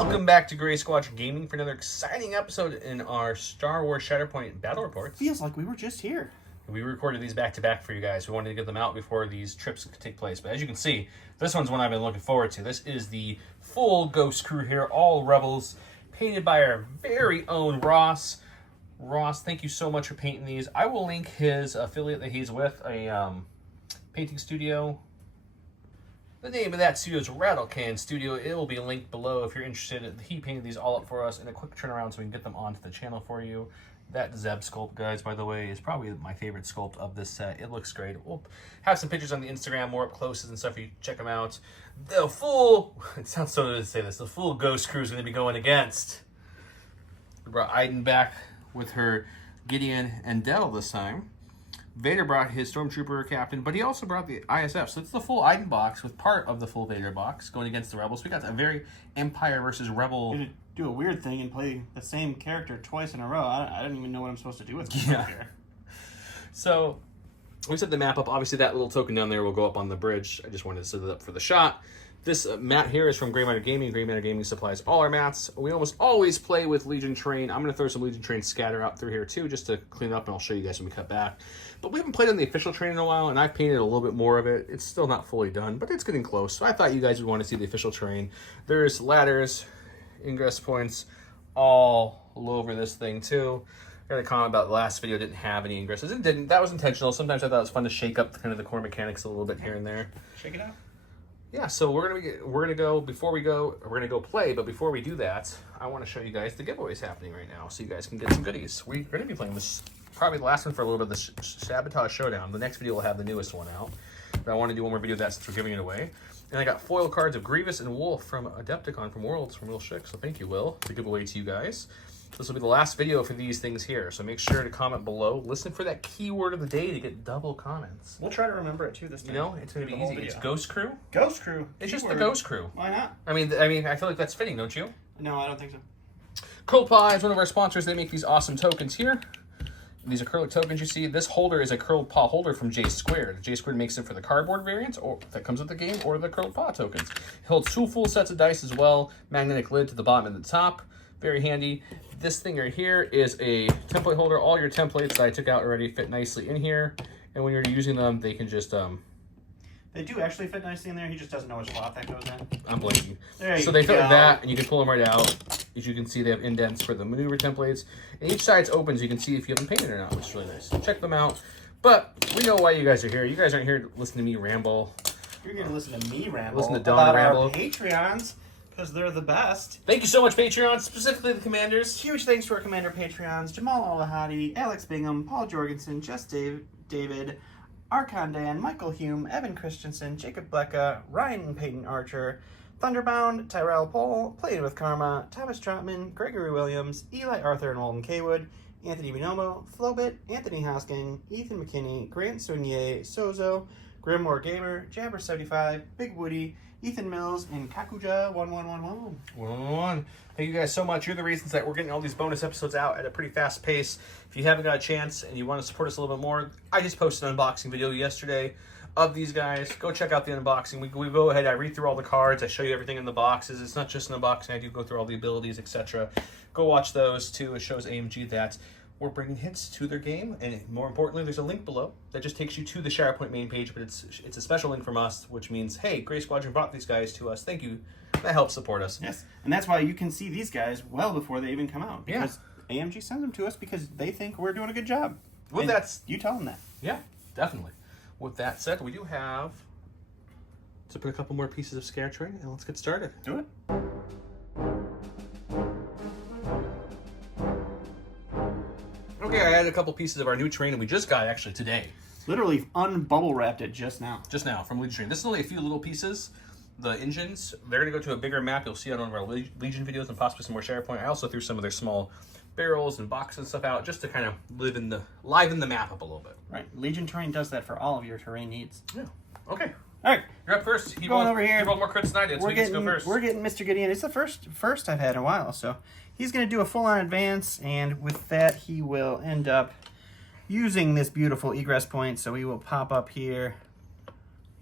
Welcome back to Gray Squadron Gaming for another exciting episode in our Star Wars Shatterpoint battle reports. Feels like we were just here. We recorded these back to back for you guys. We wanted to get them out before these trips could take place. But as you can see, this one's one I've been looking forward to. This is the full Ghost crew here, all Rebels, painted by our very own Ross. Ross, thank you so much for painting these. I will link his affiliate that he's with, a painting studio. The name of that studio is Rattle Can Studio. It will be linked below if you're interested. He painted these all up for us in a quick turnaround so we can get them onto the channel for you. That Zeb sculpt, guys, by the way, is probably my favorite sculpt of this set. It looks great. We'll have some pictures on the Instagram, more up closes and stuff. You check them out. The full, it sounds so good to say this, the full Ghost crew is going to be going against. We brought Iden back with her Gideon and Dell this time. Vader brought his Stormtrooper captain, but he also brought the ISF. So it's the full Iden box with part of the full Vader box going against the Rebels. We got a very Empire versus Rebel. You're gonna do a weird thing and play the same character twice in a row. I don't even know what I'm supposed to do with this here. So we set the map up. Obviously, that little token down there will go up on the bridge. I just wanted to set it up for the shot. This mat here is from Gray Matter Gaming. Gray Matter Gaming supplies all our mats. We almost always play with Legion Train. I'm going to throw some Legion Train scatter out through here too, just to clean it up, and I'll show you guys when we cut back. But we haven't played on the official train in a while, and I've painted a little bit more of it. It's still not fully done, but it's getting close. So I thought you guys would want to see the official train. There's ladders, ingress points all over this thing too. I got a comment about the last video didn't have any ingresses. It didn't. That was intentional. Sometimes I thought it was fun to shake up kind of the core mechanics a little bit here and there. Shake it out. Yeah, so we're gonna go play, but before we do that, I want to show you guys the giveaways happening right now, so you guys can get some goodies. We're gonna be playing this, probably the last one for a little bit, the Sabotage Showdown. The next video will have the newest one out, but I want to do one more video of that since we're giving it away. And I got foil cards of Grievous and Wolf from Adepticon from Worlds from Will Schick, so thank you, Will, to give away to you guys. This will be the last video for these things here, so make sure to comment below. Listen for that keyword of the day to get double comments. We'll try to remember it too this time. You know, it's going to be easy. It's Ghost Crew. Ghost Crew. It's just the Ghost Crew. Why not? I mean, I feel like that's fitting, don't you? No, I don't think so. Curled Paw is one of our sponsors. They make these awesome tokens here. These acrylic tokens you see. This holder is a Curled Paw holder from J Squared. J Squared makes it for the cardboard variants or that comes with the game, or the Curled Paw tokens. It holds 2 full sets of dice as well. Magnetic lid to the bottom and the top. Very handy. This thing right here is a template holder. All your templates that I took out already fit nicely in here. And when you're using them, they can just... They do actually fit nicely in there. He just doesn't know which slot that goes in. I'm blanking. So they fit like that, and you can pull them right out. As you can see, they have indents for the maneuver templates. And each side's open, so you can see if you haven't painted or not, which is really nice. Check them out. But we know why you guys are here. You guys aren't here to listen to me ramble. You're going to listen to me ramble. Listen to Don ramble. Our Patreons, because they're the best. Thank you so much, Patreon, specifically the Commanders. Huge thanks to our Commander Patreons, Jamal Al-Lahadi, Alex Bingham, Paul Jorgensen, Just David, Archon Dan, Michael Hume, Evan Christensen, Jacob Blecka, Ryan and Peyton Archer, Thunderbound, Tyrell Pohl, Playing with Karma, Thomas Trotman, Gregory Williams, Eli Arthur and Walden Kaywood, Anthony Binomo, Flobit, Anthony Hosking, Ethan McKinney, Grant Saunier, Sozo, Grimmore Gamer, Jabber75, Big Woody, Ethan Mills, and Kakuja1111. 111. Thank you guys so much. You're the reasons that we're getting all these bonus episodes out at a pretty fast pace. If you haven't got a chance and you want to support us a little bit more, I just posted an unboxing video yesterday of these guys. Go check out the unboxing. We go ahead, I read through all the cards, I show you everything in the boxes. It's not just an unboxing, I do go through all the abilities, etc. Go watch those too. It shows AMG that we're bringing hits to their game, and more importantly, there's a link below that just takes you to the Shatterpoint main page, but it's a special link from us, which means, hey, Gray Squadron brought these guys to us. Thank you. That helps support us. Yes, and that's why you can see these guys well before they even come out, because AMG sends them to us because they think we're doing a good job. Well, that's you tell them that. Yeah, definitely. With that said, we do have to put a couple more pieces of Scare Train, and let's get started. Do it. Okay, I added a couple pieces of our new train, and we just got actually today. Literally unbubble wrapped it just now. Just now from Legion Train. This is only a few little pieces. The engines, they're going to go to a bigger map. You'll see on one of our Legion videos and possibly some more Shatterpoint. I also threw some of their small barrels and boxes and stuff out just to kind of liven the map up a little bit. Right. Legion Terrain does that for all of your terrain needs. Yeah. Okay. All right. You're up first. Going over here. He rolled more crits than I did, so he gets to go first. We're getting Mr. Gideon. It's the first I've had in a while, so he's going to do a full-on advance, and with that, he will end up using this beautiful egress point, so he will pop up here,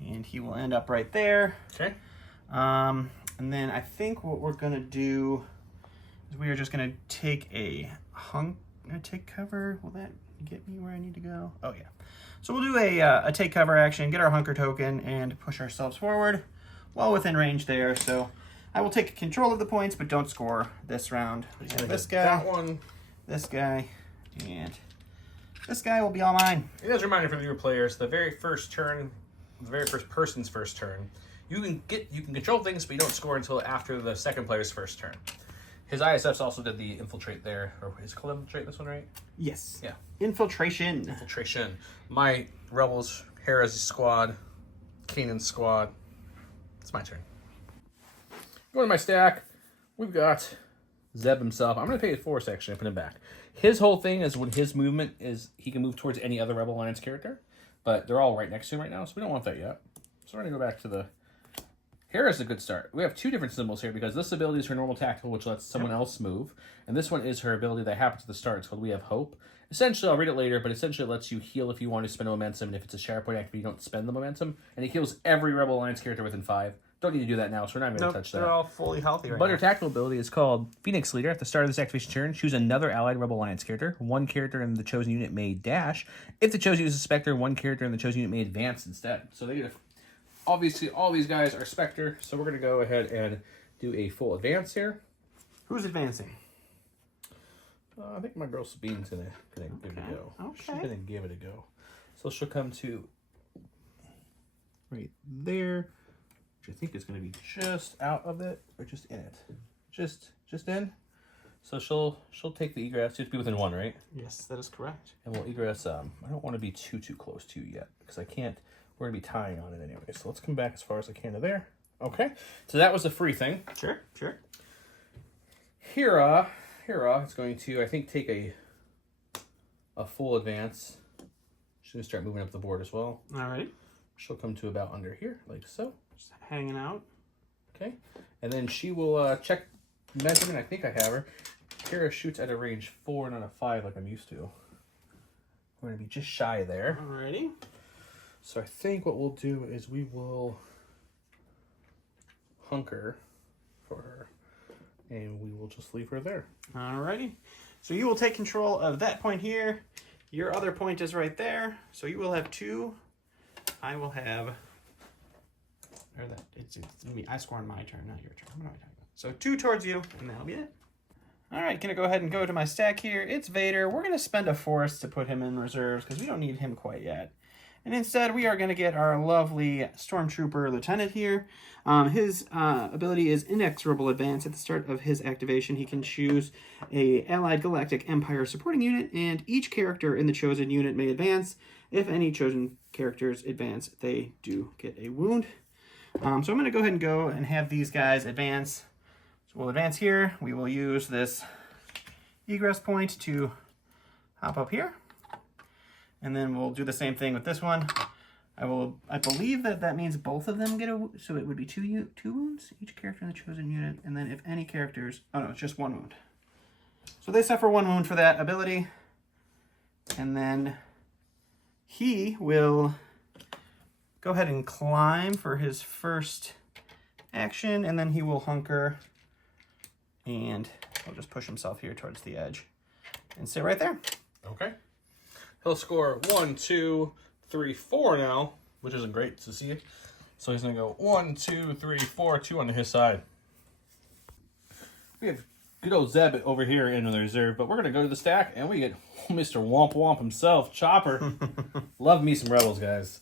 and he will end up right there. Okay. And then I think what we're gonna do is we are just gonna take a take cover. Will that get me where I need to go? Oh yeah. So we'll do a take cover action, get our hunker token, and push ourselves forward, well within range there. So I will take control of the points, but don't score this round. This guy, that one, this guy, and this guy will be all mine. And as a reminder for the newer players, the very first turn, the very first person's first turn, you can control things, but you don't score until after the second player's first turn. His ISFs also did the infiltrate there, or is it called infiltrate this one, right? Yes. Yeah. Infiltration. Infiltration. My Rebels, Hera's squad, Kanan's squad. It's my turn. Going to my stack, we've got Zeb himself. I'm going to pay it force action and put him back. His whole thing is when his movement is he can move towards any other Rebel Alliance character, but they're all right next to him right now, so we don't want that yet. So we're going to go back to the... Hera's a good start. We have two different symbols here because this ability is her normal tactical, which lets someone else move, and this one is her ability that happens at the start. It's called We Have Hope. Essentially, I'll read it later, but essentially it lets you heal if you want to spend a momentum, and if it's a Shatterpoint activity, you don't spend the momentum, and it heals every Rebel Alliance character within 5. Don't need to do that now, so we're not even going to touch that. They're all fully healthy right But now. her tactical ability is called Phoenix Leader. At the start of this activation turn, choose another allied Rebel Alliance character. One character in the chosen unit may dash. If the chosen unit is a Spectre, one character in the chosen unit may advance instead. So they get obviously all these guys are Spectre, so we're going to go ahead and do a full advance here. Who's advancing? I think my girl Sabine's gonna give it a go. Okay. She's gonna give it a go. So she'll come to right there, which I think is gonna be just out of it or just in it, just in. So she'll take the egress. Just be within 1, right? Yes, that is correct. And we'll egress. I don't want to be too close to yet because I can't. We're gonna be tying on it anyway. So let's come back as far as I can to there. Okay. So that was a free thing. Sure. Hera is going to, I think, take a full advance. She's going to start moving up the board as well. Alrighty. She'll come to about under here, like so. Just hanging out. Okay. And then she will check measurement. I think I have her. Hera shoots at a range 4, not a 5 like I'm used to. We're going to be just shy there. Alrighty. So I think what we'll do is we will hunker for her. And we will just leave her there. Alrighty. So you will take control of that point here. Your other point is right there. So you will have 2. I will have... Or that it's me. I score on my turn, not your turn. What am I talking about? So 2 towards you, and that'll be it. Alright, gonna go ahead and go to my stack here. It's Vader. We're gonna spend a force to put him in reserves because we don't need him quite yet. And instead, we are going to get our lovely Stormtrooper Lieutenant here. His ability is Inexorable Advance. At the start of his activation, he can choose a Allied Galactic Empire supporting unit, and each character in the chosen unit may advance. If any chosen characters advance, they do get a wound. So I'm going to go ahead and have these guys advance. So we'll advance here. We will use this egress point to hop up here. And then we'll do the same thing with this one. I believe that means both of them get a, so it would be two wounds, each character in the chosen unit. And then if any characters, oh no, it's just 1 wound. So they suffer 1 wound for that ability. And then he will go ahead and climb for his first action. And then he will hunker and he'll just push himself here towards the edge and sit right there. Okay. He'll score 1, 2, 3, 4 now, which isn't great to see. So he's going to go 1, 2, 3, 4, 2 on his side. We have good old Zeb over here in the reserve, but we're going to go to the stack, and we get Mr. Womp Womp himself, Chopper. Love me some Rebels, guys.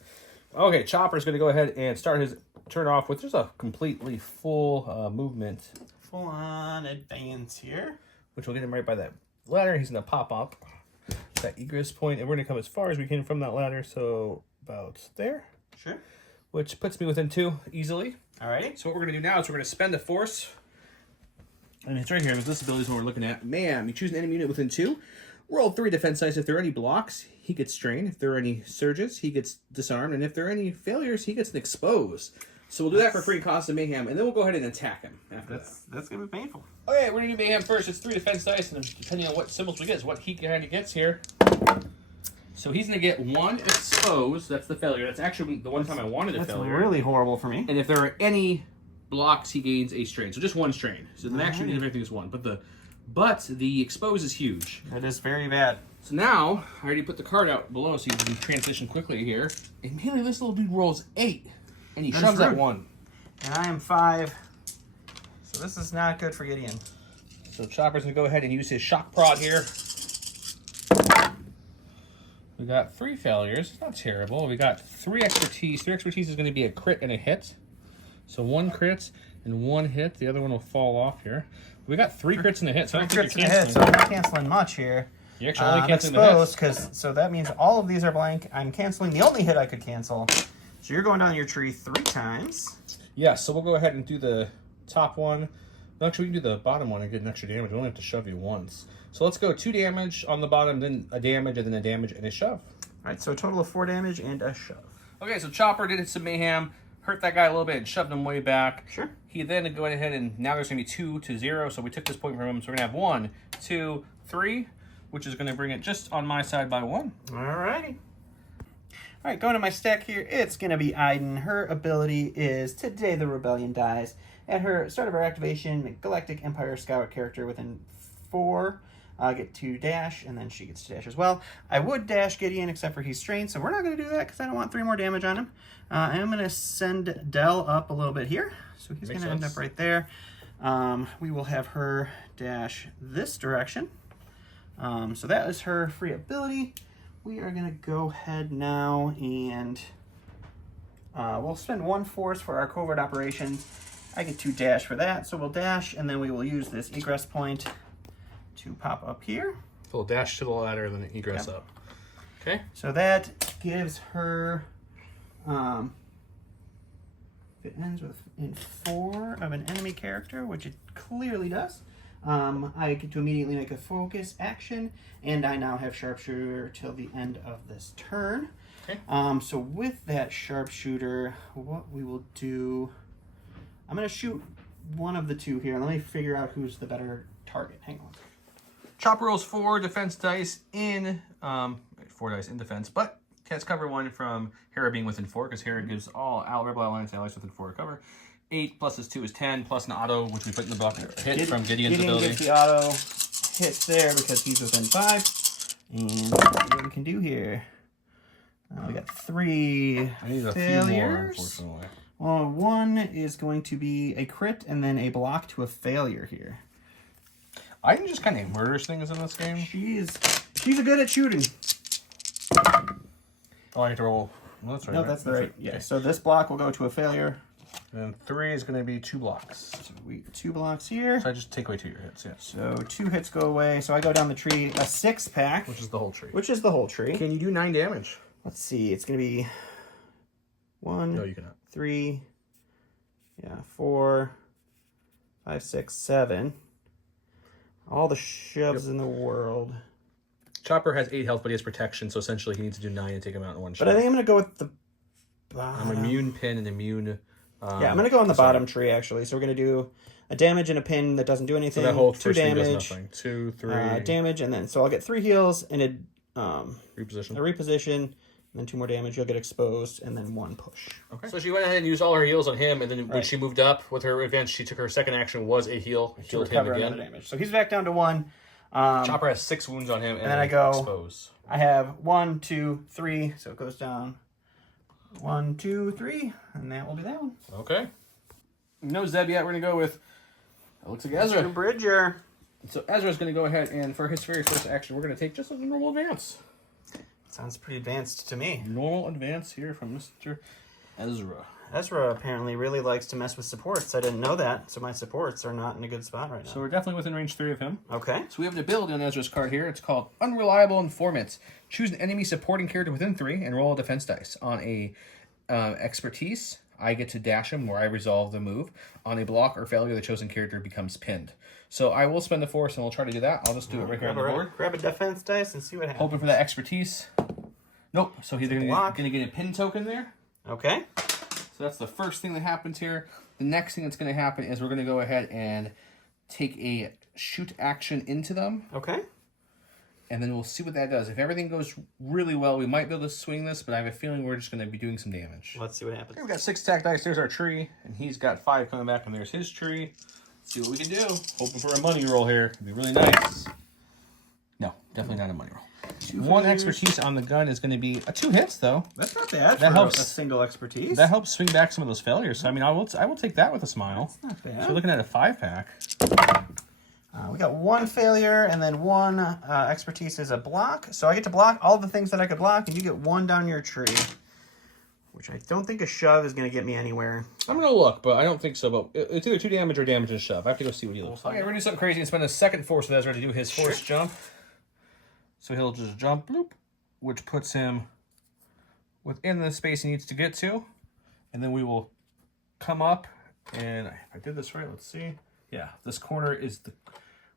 Okay, Chopper's going to go ahead and start his turn off with just a completely full movement. Full-on advance here. Which will get him right by that ladder. He's going to pop up that egress point, and we're going to come as far as we can from that ladder, so about there. Sure. Which puts me within 2 easily. Alrighty. So what we're going to do now is we're going to spend a force. And it's right here. This ability is what we're looking at. Man, you choose an enemy unit within 2. Roll 3 defense dice. If there are any blocks, he gets strained. If there are any surges, he gets disarmed. And if there are any failures, he gets an expose. So we'll do that for free cost of mayhem, and then we'll go ahead and attack him after that. That's going to be painful. Okay, we're going to do mayhem first. It's 3 defense dice, and depending on what symbols we get is what he kind of gets here. So he's going to get 1 expose. That's the failure. That's actually the one time I wanted a failure. That's really horrible for me. And if there are any blocks, he gains a strain. So just one strain. So the max strain of everything is one. But the expose is huge. That is very bad. So now, I already put the card out below so you can transition quickly here. Immediately, this little dude rolls 8. And he shoves that 1. And I am 5. So this is not good for Gideon. So Chopper's going to go ahead and use his shock prod here. We got 3 failures. It's not terrible. We got 3 expertise. 3 expertise is going to be a crit and a hit. So 1 crit and 1 hit. The other one will fall off here. We got 3 crits and a hit. So 3 crits and a hit, so I'm not canceling much here. You're actually only canceling exposed, the hits. so that means all of these are blank. I'm canceling the only hit I could cancel. So you're going down your tree 3 times. Yeah, so we'll go ahead and do the top one. No, actually, we can do the bottom one and get an extra damage. We only have to shove you once. So let's go 2 damage on the bottom, then a damage, and then a damage and a shove. All right, so a total of 4 damage and a shove. Okay, so Chopper did some mayhem, hurt that guy a little bit, and shoved him way back. Sure. He then go ahead and now there's going to be 2 to 0, so we took this point from him. So we're going to have 1, 2, 3, which is going to bring it just on my side by 1. All righty. All right, going to my stack here, it's going to be Iden. Her ability is Today the Rebellion Dies. At her start of her activation, Galactic Empire Scout character within 4 get to dash, and then she gets to dash as well. I would dash Gideon, except for he's strained, so we're not going to do that because I don't want 3 more damage on him. I am going to send Dell up a little bit here, so he's going to end up right there. We will have her dash this direction. So that is her free ability. We are going to go ahead now and we'll spend 1 force for our covert operations. I get 2 dash for that, so we'll dash, and then we will use this egress point to pop up here. So we'll dash to the ladder, then egress up. Okay. So that gives her, it ends with in 4 of an enemy character, which it clearly does. I get to immediately make a focus action, and I now have sharpshooter till the end of this turn. Okay. So with that sharpshooter, what we will do, I'm going to shoot one of the 2 here. Let me figure out who's the better target. Hang on. Chopper rolls 4 defense dice in, 4 dice in defense, but gets cover 1 from Hera being within 4, because Hera gives all Rebel Alliance allies within 4 cover. 8 plus his 2 is 10, plus an auto, which we put in the bucket. Hit from Gideon's ability. Gideon gets the auto hit there because he's within 5. And let's see what we can do here. We got 3 I need a failures. few more, unfortunately. Well, 1 is going to be a crit and then a block to a failure here. Iden just kind of murders things in this game. She's good at shooting. Oh, I get to roll. Well, that's right. No, that's the right. Yeah. Okay. So this block will go to a failure. And 3 is going to be 2 blocks. So we 2 blocks here. So I just take away 2 of your hits, yeah. So 2 hits go away. So I go down the tree, a 6-pack. Which is the whole tree. Which is the whole tree. Can you do 9 damage? Let's see. It's going to be 1, No, you cannot. 3, 4, 5, 6, 7. All the shoves in the world. Chopper has 8 health, but he has protection, so essentially he needs to do 9 and take him out in 1 shot. But I think I'm going to go with the bottom. I'm immune pin and immune... I'm going to go on the bottom tree, actually. So we're going to do a damage and a pin that doesn't do anything. So that whole 2 damage. 2, 3... damage, and then... So I'll get 3 heals and a reposition. And then 2 more damage. You'll get exposed, and then 1 push. Okay. So she went ahead and used all her heals on him, and then when she moved up with her advance, she took her second action was a heal. Healed him again. Damage. So he's back down to 1. Chopper has 6 wounds on him, and then I go... expose. I have 1, 2, 3, so it goes down 1, 2, 3, and that will be that one. Okay. No Zeb yet. We're going to go with, it looks like Ezra. Bridger. So Ezra's going to go ahead, and for his very first action, we're going to take just a normal advance. Sounds pretty advanced to me. Normal advance here from Mr. Ezra. Ezra apparently really likes to mess with supports. I didn't know that, so my supports are not in a good spot right now. So we're definitely within range 3 of him. Okay. So we have an ability on Ezra's card here. It's called Unreliable Informant. Choose an enemy supporting character within 3 and roll a defense dice. On a expertise, I get to dash him where I resolve the move. On a block or failure, the chosen character becomes pinned. So I will spend the force and we'll try to do that. I'll just do it right here on the board. Grab a defense dice and see what happens. Hoping for that expertise. Nope. So he's going to get a pin token there. Okay. So that's the first thing that happens here. The next thing that's going to happen is we're going to go ahead and take a shoot action into them. Okay. and then we'll see what that does. If everything goes really well, we might be able to swing this, but I have a feeling we're just going to be doing some damage. Let's see what happens. Okay, we've got 6 attack dice. There's our tree, and he's got 5 coming back, and there's his tree. Let's see what we can do. Hoping for a money roll here. It'd be really nice. No, definitely not a money roll. 1 expertise on the gun is going to be 2 hits, though. That's not bad. That helps. A single expertise. That helps swing back some of those failures. So I mean, I will take that with a smile. That's not bad. So we're looking at a 5-pack. We got 1 failure, and then 1 expertise is a block. So I get to block all the things that I could block, and you get 1 down your tree. Which I don't think a shove is going to get me anywhere. I'm going to look, but I don't think so. But it's either 2 damage or damage and shove. I have to go see what he looks like. Okay, we're going to do something crazy and spend a second force with Ezra to do his force jump. So he'll just jump, bloop, which puts him within the space he needs to get to. And then we will come up, and if I did this right, let's see. Yeah, this corner is the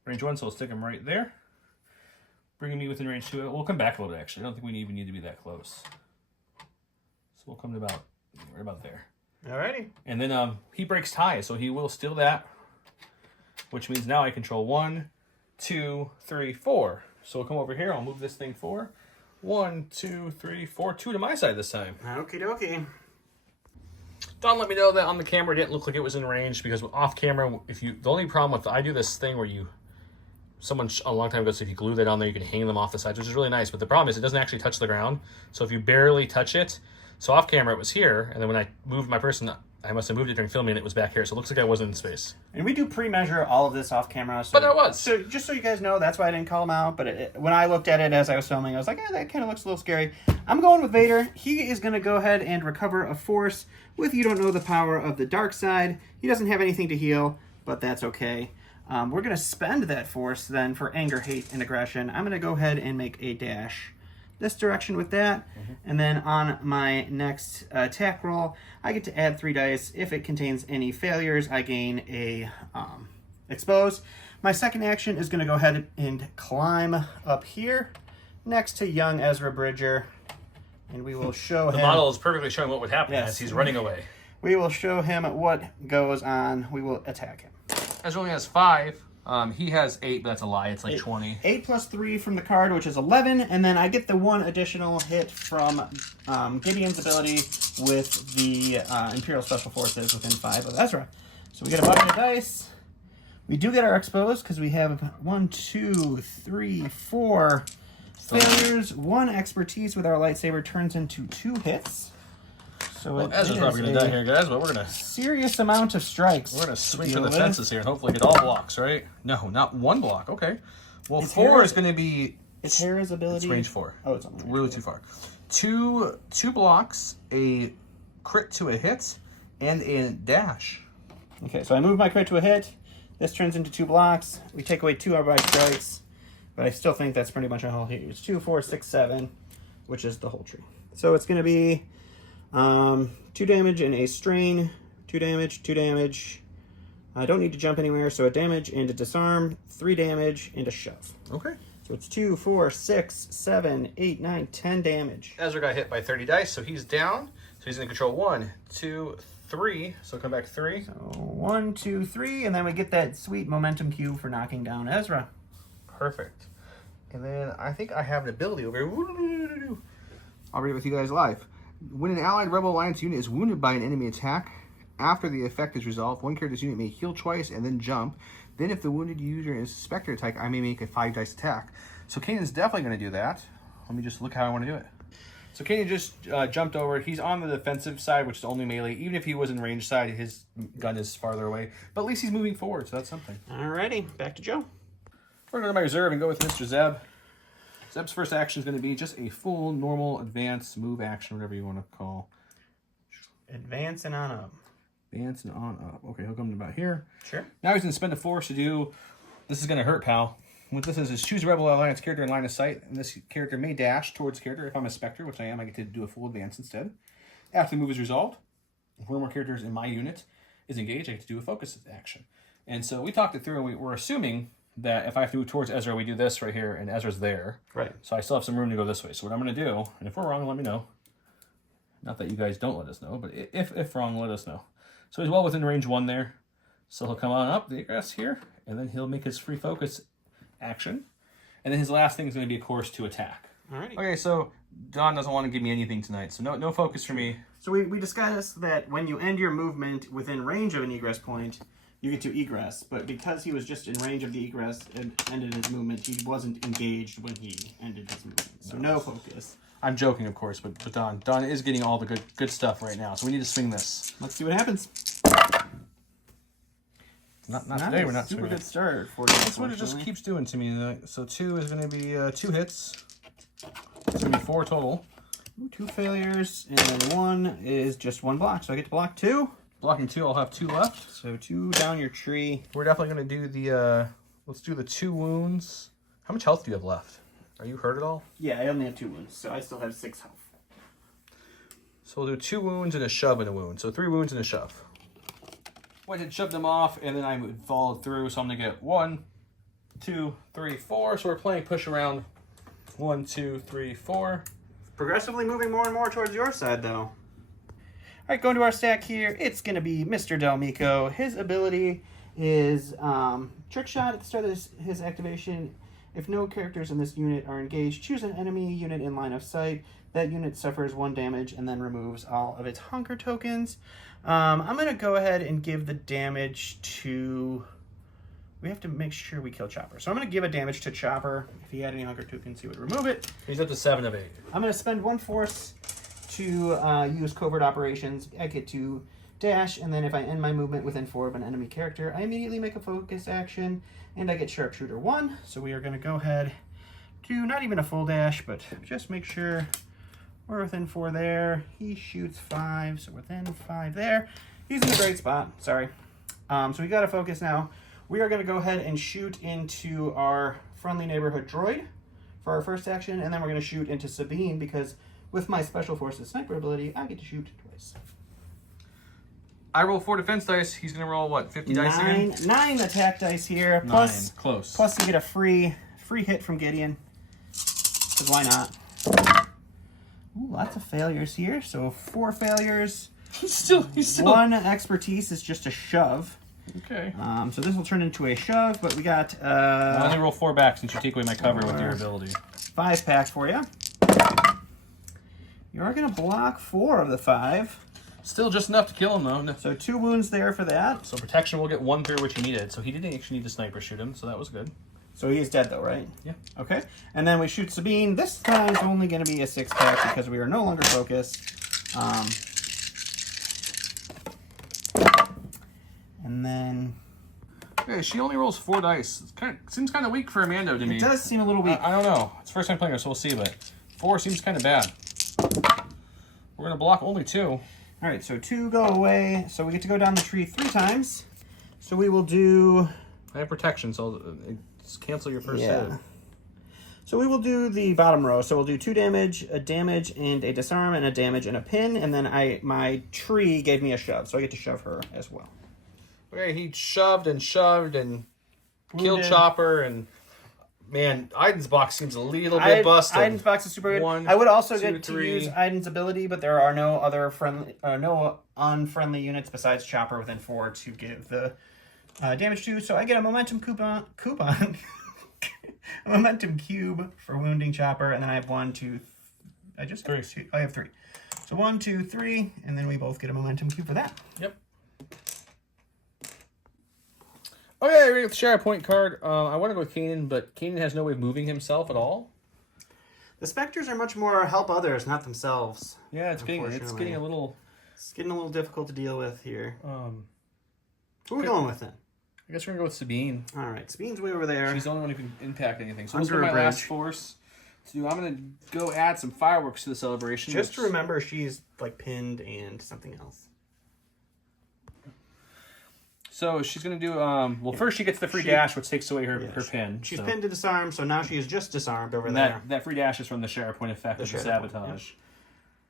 range 1, so I'll stick him right there. Bringing me within range 2. We'll come back a little bit, actually. I don't think we even need to be that close. So we'll come to right about there. Alrighty. And then he breaks tie, so he will steal that, which means now I control 1, 2, 3, 4. So we'll come over here. I'll move this thing 4. 1, 2, 3, 4. 2 to my side this time. Okie dokie. Don let me know that on the camera it didn't look like it was in range, because off camera, the only problem with I do this thing where someone a long time ago said if you glue that on there, you can hang them off the sides, which is really nice. But the problem is it doesn't actually touch the ground. So if you barely touch it, so off camera it was here, and then when I moved my person, I must have moved it during filming, and it was back here. So it looks like I wasn't in space. And we do pre-measure all of this off camera. So, But there was. So just so you guys know, that's why I didn't call him out. But when I looked at it as I was filming, I was like, that kind of looks a little scary. I'm going with Vader. He is going to go ahead and recover a force with You Don't Know the Power of the Dark Side. He doesn't have anything to heal, but that's okay. We're going to spend that force then for anger, hate, and aggression. I'm going to go ahead and make a dash this direction with that. And then on my next attack roll, I get to add 3 dice. If it contains any failures, I gain a expose. My second action is going to go ahead and climb up here next to young Ezra Bridger. And we will show him... The model is perfectly showing what would happen as he's running away. We will show him what goes on. We will attack him. Ezra only has 5. He has 8, but that's a lie. It's like 20. 8 plus 3 from the card, which is 11, and then I get the 1 additional hit from Gideon's ability with the Imperial Special Forces within 5 of Ezra. So we get a bunch of dice. We do get our exposed because we have 1, 2, 3, 4 failures. 1 expertise with our lightsaber turns into 2 hits. So well, Ezra's probably going to die here, guys, but we're going to... Serious amount of strikes. We're going to swing for the fences here and hopefully get all blocks, right? No, not 1 block. Okay. Well, It's 4 is going to be... It's Hera's ability. It's range 4. Oh, it's on range really 4. too far. Two blocks, a crit to a hit, and a dash. Okay, so I move my crit to a hit. This turns into 2 blocks. We take away 2 outright strikes, but I still think that's pretty much a whole hit. It's 2, 4, 6, 7, which is the whole tree. So it's going to be 2 damage and a strain, 2 damage, 2 damage. I don't need to jump anywhere, so a damage and a disarm, 3 damage and a shove. Okay. So it's 2, 4, 6, 7, 8, 9, 10 damage. Ezra got hit by 30 dice, so he's down. So he's going to control 1, 2, 3. So come back 3. So 1, 2, 3, and then we get that sweet momentum cue for knocking down Ezra. Perfect. And then I think I have an ability over here. I'll read it with you guys live. When an allied Rebel Alliance unit is wounded by an enemy attack, after the effect is resolved, 1 character's unit may heal twice and then jump. Then if the wounded user is a specter attack, I may make a 5 dice attack. So Kanan's definitely going to do that. Let me just look how I want to do it. So Kanan just jumped over. He's on the defensive side, which is only melee. Even if he was in range side, his gun is farther away. But at least he's moving forward, so that's something. Alrighty, back to Joe. We're going to go to my reserve and go with Mr. Zeb. Zeb's first action is going to be just a full, normal, advanced move action, whatever you want to call. Advance and on up. Advance and on up. Okay, he'll come to about here. Sure. Now he's going to spend a force to do... This is going to hurt, pal. What this is choose a Rebel Alliance character in line of sight, and this character may dash towards the character. If I'm a Spectre, which I am, I get to do a full advance instead. After the move is resolved, if one or more characters in my unit is engaged, I get to do a focus action. And so we talked it through, and we're assuming that if I have to move towards Ezra, we do this right here, and Ezra's there. Right. So I still have some room to go this way. So what I'm going to do, and if we're wrong, let me know. Not that you guys don't let us know, but if wrong, let us know. So he's well within range 1 there. So he'll come on up the grass here, and then he'll make his free focus action. And then his last thing is going to be, of course, to attack. Alrighty. Okay, so Don doesn't want to give me anything tonight, so no focus for me. So we discussed that when you end your movement within range of an egress point, you get to egress. But because he was just in range of the egress and ended his movement, he wasn't engaged when he ended his movement. So no focus. I'm joking, of course, but Don is getting all the good stuff right now, so we need to swing this. Let's see what happens. Not today. We're not super swinging. good start for you. That's what it just keeps doing to me. So 2 is going to be 2 hits. It's going to be 4 total. Ooh, 2 failures, and then 1 is just 1 block. So I get to block 2. Blocking 2, I'll have 2 left. So 2 down your tree. We're definitely going to do the, let's do the 2 wounds. How much health do you have left? Are you hurt at all? Yeah, I only have 2 wounds, so I still have 6 health. So we'll do 2 wounds and a shove and a wound. So 3 wounds and a shove. Went and shoved them off, and then I followed through. So I'm going to get 1, 2, 3, 4. So we're playing push around 1, 2, 3, 4. Progressively moving more and more towards your side, though. All right, going to our stack here, it's going to be Mr. Delmico. His ability is Trick Shot at the start of his activation. If no characters in this unit are engaged, choose an enemy unit in line of sight. That unit suffers 1 damage and then removes all of its hunger tokens. I'm going to go ahead and give the damage to... We have to make sure we kill Chopper. So I'm going to give a damage to Chopper. If he had any hunger tokens, he would remove it. He's up to 7 of 8. I'm going to spend 1 force to use covert operations. I get to dash, and then if I end my movement within 4 of an enemy character, I immediately make a focus action, and I get Sharpshooter 1. So we are going to go ahead to not even a full dash, but just make sure we're within 4 there. He shoots 5, so within 5 there. He's in a great spot. Sorry. So we got to focus now. We are going to go ahead and shoot into our friendly neighborhood droid for our first action, and then we're going to shoot into Sabine because with my Special Forces sniper ability, I get to shoot twice. I roll 4 defense dice. He's going to roll, what, 50 dice again? 9 attack dice here. 9. Plus, Close. plus you get a free hit from Gideon. Because why not? Ooh, lots of failures here. So 4 failures. He's still... 1 expertise is just a shove. Okay. So this will turn into a shove, but we got... I'll only roll 4 back since you take away my cover with your ability. 5 packs for you. You are going to block 4 of the 5. Still just enough to kill him, though. So 2 wounds there for that. So protection will get 1 through, which he needed. So he didn't actually need to sniper shoot him, so that was good. So he's dead, though, right? Yeah. Okay. And then we shoot Sabine. This time is only going to be a 6 pack because we are no longer focused. And then... Okay, she only rolls 4 dice. Seems kind of weak for Amando to me. It does seem a little weak. I don't know. It's the first time playing her, so we'll see, but 4 seems kind of bad. We're going to block only 2. All right, so 2 go away. So we get to go down the tree 3 times. So we will do... I have protection, so just cancel your first save. So we will do the bottom row. So we'll do 2 damage, a damage, and a disarm, and a damage, and a pin. And then my tree gave me a shove, so I get to shove her as well. Okay, he shoved and killed Chopper, and man, Iden's box seems a little bit busted. Iden's box is super good. 1, I would also 2, get to 3. use Iden's ability, but there are no other unfriendly units besides Chopper within 4 to give the damage to. So I get a momentum coupon, a momentum cube for wounding Chopper, and then I have 1, 2. I just have 2. I have 3. So 1, 2, 3, and then we both get a momentum cube for that. Yep. Okay, we got the Shatterpoint card. I want to go with Kanan, but Kanan has no way of moving himself at all. The specters are much more help others, not themselves. Yeah, it's getting a little... It's getting a little difficult to deal with here. Who are we okay. going with then? I guess we're going to go with Sabine. All right, Sabine's way over there. She's the only one who can impact anything. So Under let's go a my last bridge. force. I'm going to go add some fireworks to the celebration. Just to remember, she's like pinned and something else. So she's going to do... well, first she gets the free dash, which takes away her pin. She's pinned to disarm, so now she is just disarmed over there. That free dash is from the Shatterpoint effect of the sabotage.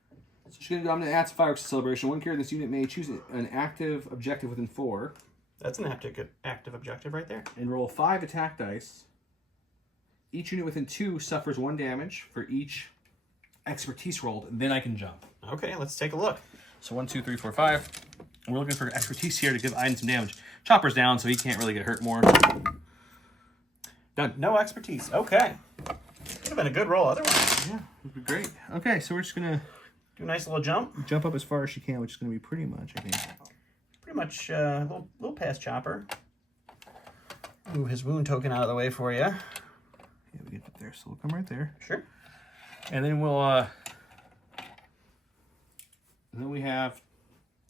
Yep. So she's going to go... I'm going to add some fireworks to the celebration. 1 character in this unit may choose an active objective within 4. That's an active objective right there. And roll 5 attack dice. Each unit within 2 suffers 1 damage for each expertise rolled. Then I can jump. Okay, let's take a look. So 1, 2, 3, 4, 5. We're looking for expertise here to give Iden some damage. Chopper's down, so he can't really get hurt more. Done. No expertise. Okay. Would have been a good roll otherwise. Yeah, would be great. Okay, so we're just gonna do a nice little jump. Jump up as far as she can, which is gonna be pretty much, I think. Pretty much a little past Chopper. Move his wound token out of the way for you. Yeah, we get up there, so we'll come right there. Sure. And then we'll then we have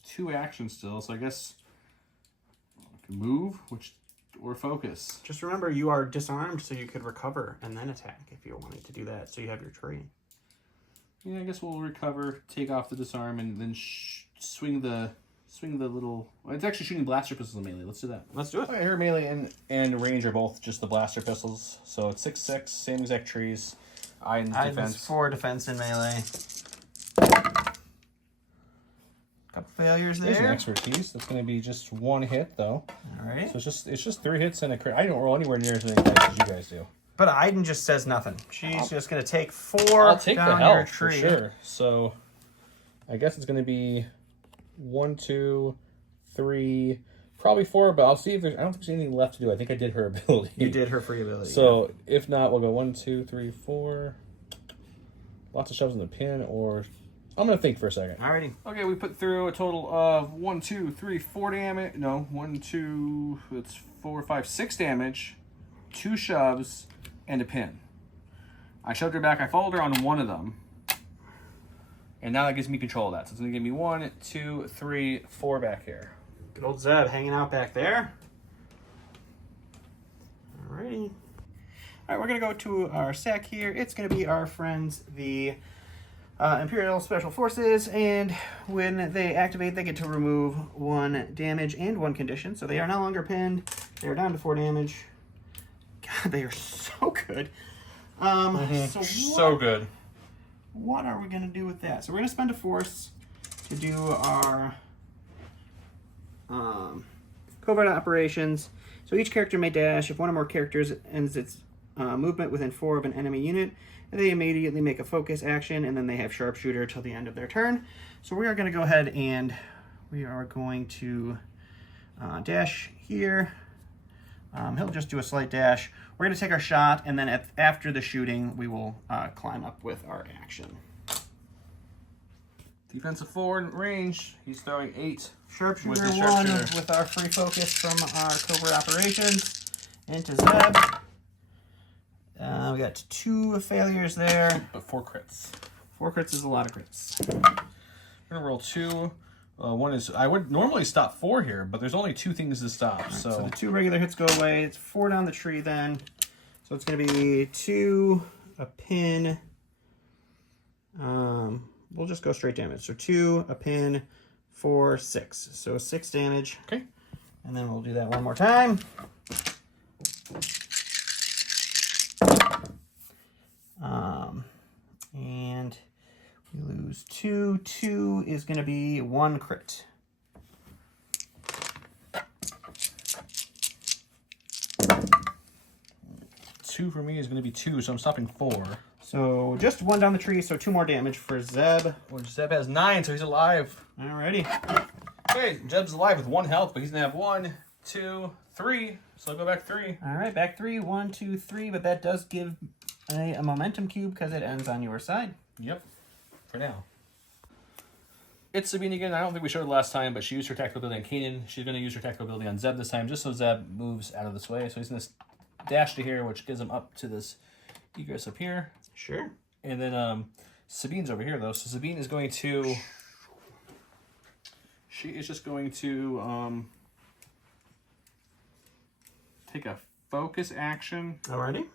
2 actions still, so I guess we can move, or focus. Just remember, you are disarmed, so you could recover and then attack if you wanted to do that. So you have your tree. Yeah, I guess we'll recover, take off the disarm, and then swing the little. Well, it's actually shooting blaster pistols in melee. Let's do that. Let's do it. Okay, her melee and range are both just the blaster pistols, so it's 6/6, same exact trees. Iden's defense. 4 defense in melee. Couple failures there. There's an expertise. That's going to be just 1 hit though. All right. So it's just 3 hits and a crit. I don't roll anywhere near as many dice as you guys do. But Iden just says nothing. She's just going to take 4 I'll take down the help your tree. for sure. So I guess it's going to be 1, 2, 3, probably 4. But I'll see if there's. I don't think there's anything left to do. I think I did her ability. You did her free ability. So if not, we'll go 1, 2, 3, 4. Lots of shoves in the pin, or I'm gonna think for a second. Alrighty. Okay, we put through a total of 1, 2, 3, 4 damage. No, 1, 2. It's 4, 5, 6 damage, 2 shoves, and a pin. I shoved her back. I followed her on 1 of them, and now that gives me control of that. So it's gonna give me 1, 2, 3, 4 back here. Good old Zeb hanging out back there. Alrighty. Alright, we're going to go to our sack here. It's going to be our friends, the Imperial Special Forces, and when they activate, they get to remove 1 damage and 1 condition. So they are no longer pinned. They are down to 4 damage. God, they are so good. So good. What are we going to do with that? So we're going to spend a force to do our covert operations. So each character may dash. If 1 or more characters ends its movement within 4 of an enemy unit, they immediately make a focus action, and then they have sharpshooter till the end of their turn. So we are going to go ahead and we are going to dash here. He'll just do a slight dash. We're going to take our shot, and then after the shooting, we will climb up with our action. Defensive 4 range. He's throwing 8. Sharpshooter With the 1 sharpshooter. with our free focus from our covert operations into Zeb. We got 2 failures there. But 4 crits. 4 crits is a lot of crits. We're gonna roll 2. 1 is I would normally stop 4 here, but there's only 2 things to stop. Right, so the 2 regular hits go away. It's 4 down the tree then. So it's gonna be 2, a pin. We'll just go straight damage. So 2, a pin, 4, 6. So 6 damage. Okay. And then we'll do that one more time. And we lose 2. 2 is going to be 1 crit. Two for me is going to be 2, so I'm stopping 4. So just 1 down the tree, so 2 more damage for Zeb. Which Zeb has 9, so he's alive. Alrighty. Okay, Zeb's alive with 1 health, but he's going to have 1, 2, 3. So I'll go back 3. Alright, back 3. 1, 2, 3, but that does give a momentum cube because it ends on your side. Yep, for now. It's Sabine again. I don't think we showed it last time, but she used her tactical ability on Kanan. She's going to use her tactical ability on Zeb this time, just so Zeb moves out of this way. So he's going to dash to here, which gives him up to this egress up here. Sure. And then Sabine's over here, though. So Sabine is going to... She is just going to take a focus action. Alrighty.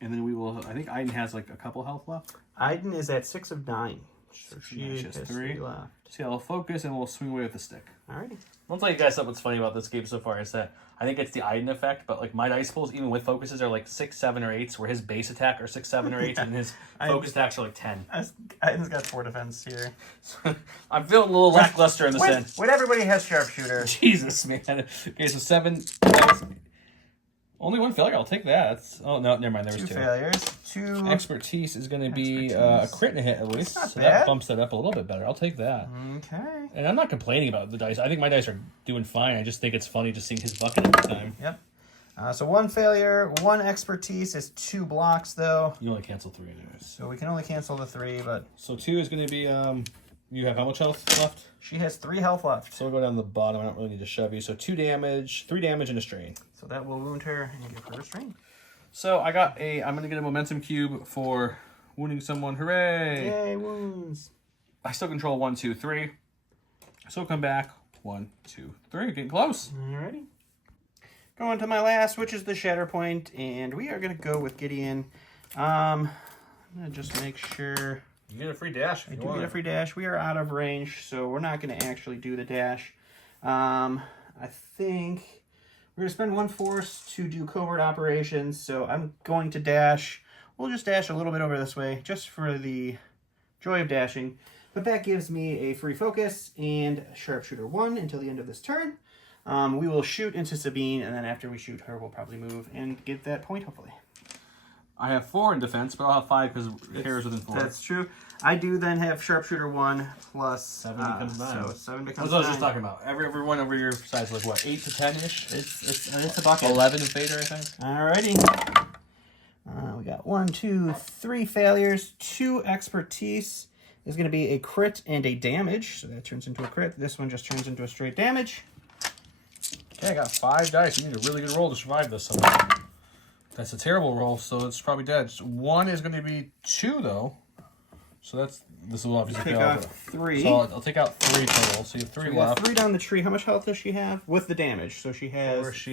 And then we will... I think Iden has like a couple health left. Iden is at 6 of 9. So she has has 3 3 left. See, I'll focus and we'll swing away with the stick. Alrighty. I'll tell you guys what's funny about this game so far is that I think it's the Iden effect, but like my dice pulls, even with focuses, are like 6, 7, or 8s, where his base attack are 6, 7, or 8s, and his focus attacks are like 10. Iden's got 4 defense here. So, I'm feeling a little lackluster in this end. When everybody has sharpshooter. Jesus, man. Okay, so 7. Only 1 failure. I'll take that. Oh, no, never mind. There was 2. 2 failures. 2. Expertise is going to be a crit and a hit at least. Not so bad. that bumps that up a little bit better. I'll take that. Okay. And I'm not complaining about the dice. I think my dice are doing fine. I just think it's funny just seeing his bucket every time. Yep. So 1 failure, 1 expertise is 2 blocks, though. You only cancel 3 anyways. So we can only cancel the 3, but... So 2 is going to be, you have how much health left? She has 3 health left. So we'll go down to the bottom. I don't really need to shove you. So 2 damage, 3 damage, and a strain. So that will wound her and give her a strain. So I'm going to get a momentum cube for wounding someone. Hooray! Yay, wounds. I still control 1, 2, 3. So come back. 1, 2, 3. Getting close. Alrighty. Going to my last, which is the Shatterpoint, and we are going to go with Gideon. I'm going to just make sure... You get a free dash if you want. I do get a free dash. We are out of range, so we're not going to actually do the dash. I think we're going to spend 1 force to do covert operations, so I'm going to dash. We'll just dash a little bit over this way, just for the joy of dashing. But that gives me a free focus and sharpshooter 1 until the end of this turn. We will shoot into Sabine, and then after we shoot her, we'll probably move and get that point, hopefully. I have 4 in defense, but I'll have 5 because hair is within 4. That's true. I do then have sharpshooter 1 plus 7 becomes 9. So 7 becomes 9. That's what I was just talking about. Everyone over your size, like what, 8 to 10-ish? It's a bucket. 11 in Vader, I think. Alrighty. We got 1, 2, 3 failures, 2 expertise. Is going to be a crit and a damage, so that turns into a crit. This one just turns into a straight damage. Okay, I got 5 dice. You need a really good roll to survive this. So that's a terrible roll, so it's probably dead. So 1 is going to be 2, though. So this will obviously Take fail. out 3. So I'll take out 3 total. So you have 3 left. 3 down the tree. How much health does she have? With the damage. So she has...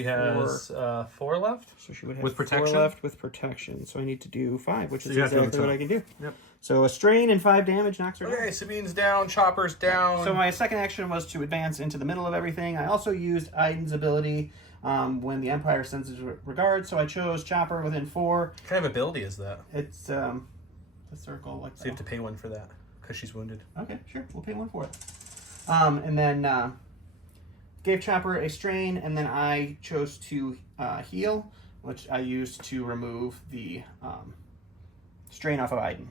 4 left. So she would have with 4 protection? left with protection. So I need to do 5, which is you have to do exactly what I can do. Yep. So a strain and 5 damage knocks her down. Okay, Sabine's down, Chopper's down. So my second action was to advance into the middle of everything. I also used Iden's ability when the Empire sends his regard. So I chose Chopper within 4. What kind of ability is that? It's the circle. Like So you have to pay 1 for that because she's wounded. Okay, sure. We'll pay 1 for it. And then gave Chopper a strain, and then I chose to heal, which I used to remove the strain off of Iden.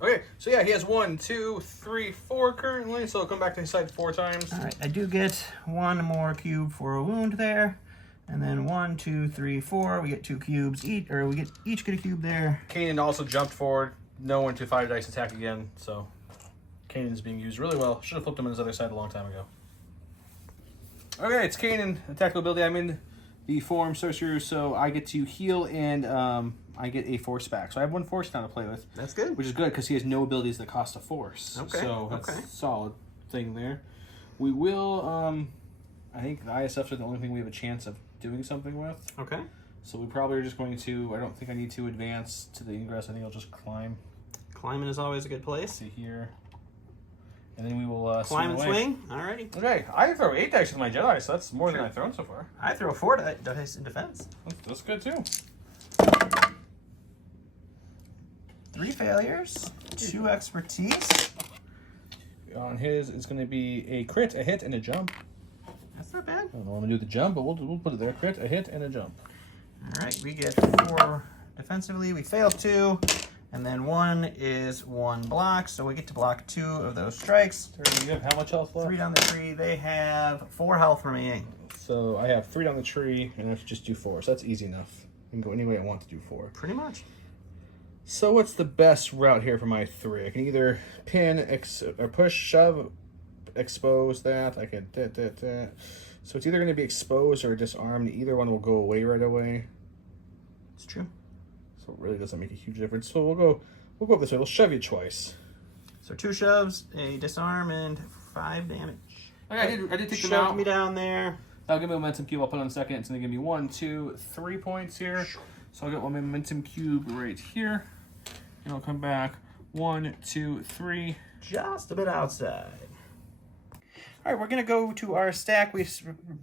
Okay, so yeah, he has 1, 2, 3, 4 currently, so I'll come back to his side 4 times. All right, I do get 1 more cube for a wound there, and then 1, 2, 3, 4. We get 2 cubes each, or we each get a cube there. Kanan also jumped forward, no one to 5 dice attack again, so Kanan's being used really well. Should have flipped him on his other side a long time ago. Okay, it's Kanan, attack ability. I'm in the form sorcerer, so I get to heal and I get a force back. So I have 1 force now to play with. That's good. Which is good because he has no abilities that cost a force. Okay. So that's a solid thing there. We will, I think the ISFs are the only thing we have a chance of doing something with. Okay. So we probably are just going to, I don't think I need to advance to the ingress. I think I'll just climb. Climbing is always a good place. See here. And then we will Climb and away. swing. Alrighty. Okay, I throw 8 dice with my Jedi, so that's more than I've thrown so far. I throw 4 dice in defense. That's good too. 3 failures, 2 expertise. On his, it's going to be a crit, a hit, and a jump. That's not bad. I don't know I'm going to do the jump, but we'll put it there. Crit, a hit, and a jump. All right, we get 4 defensively. We fail 2, and then 1 is 1 block, so we get to block 2 of those strikes. You have how much health left? 3 down the tree. They have 4 health remaining. So I have 3 down the tree, and I have to just do 4. So that's easy enough. I can go any way I want to do 4. Pretty much. So what's the best route here for my 3? I can either pin, or push, shove, expose that. I can So it's either going to be exposed or disarmed. Either one will go away right away. It's true. So it really doesn't make a huge difference. So we'll go up this way. We'll shove you twice. So 2 shoves, a disarm, and 5 damage. Okay, I did take them Shoved out. me down there. That'll give me a momentum cube. I'll put it on a second. It's going to give me 1, 2, 3 points here. So I'll get one momentum cube right here. And I'll come back 1, 2, 3. Just a bit outside. All right, we're going to go to our stack. We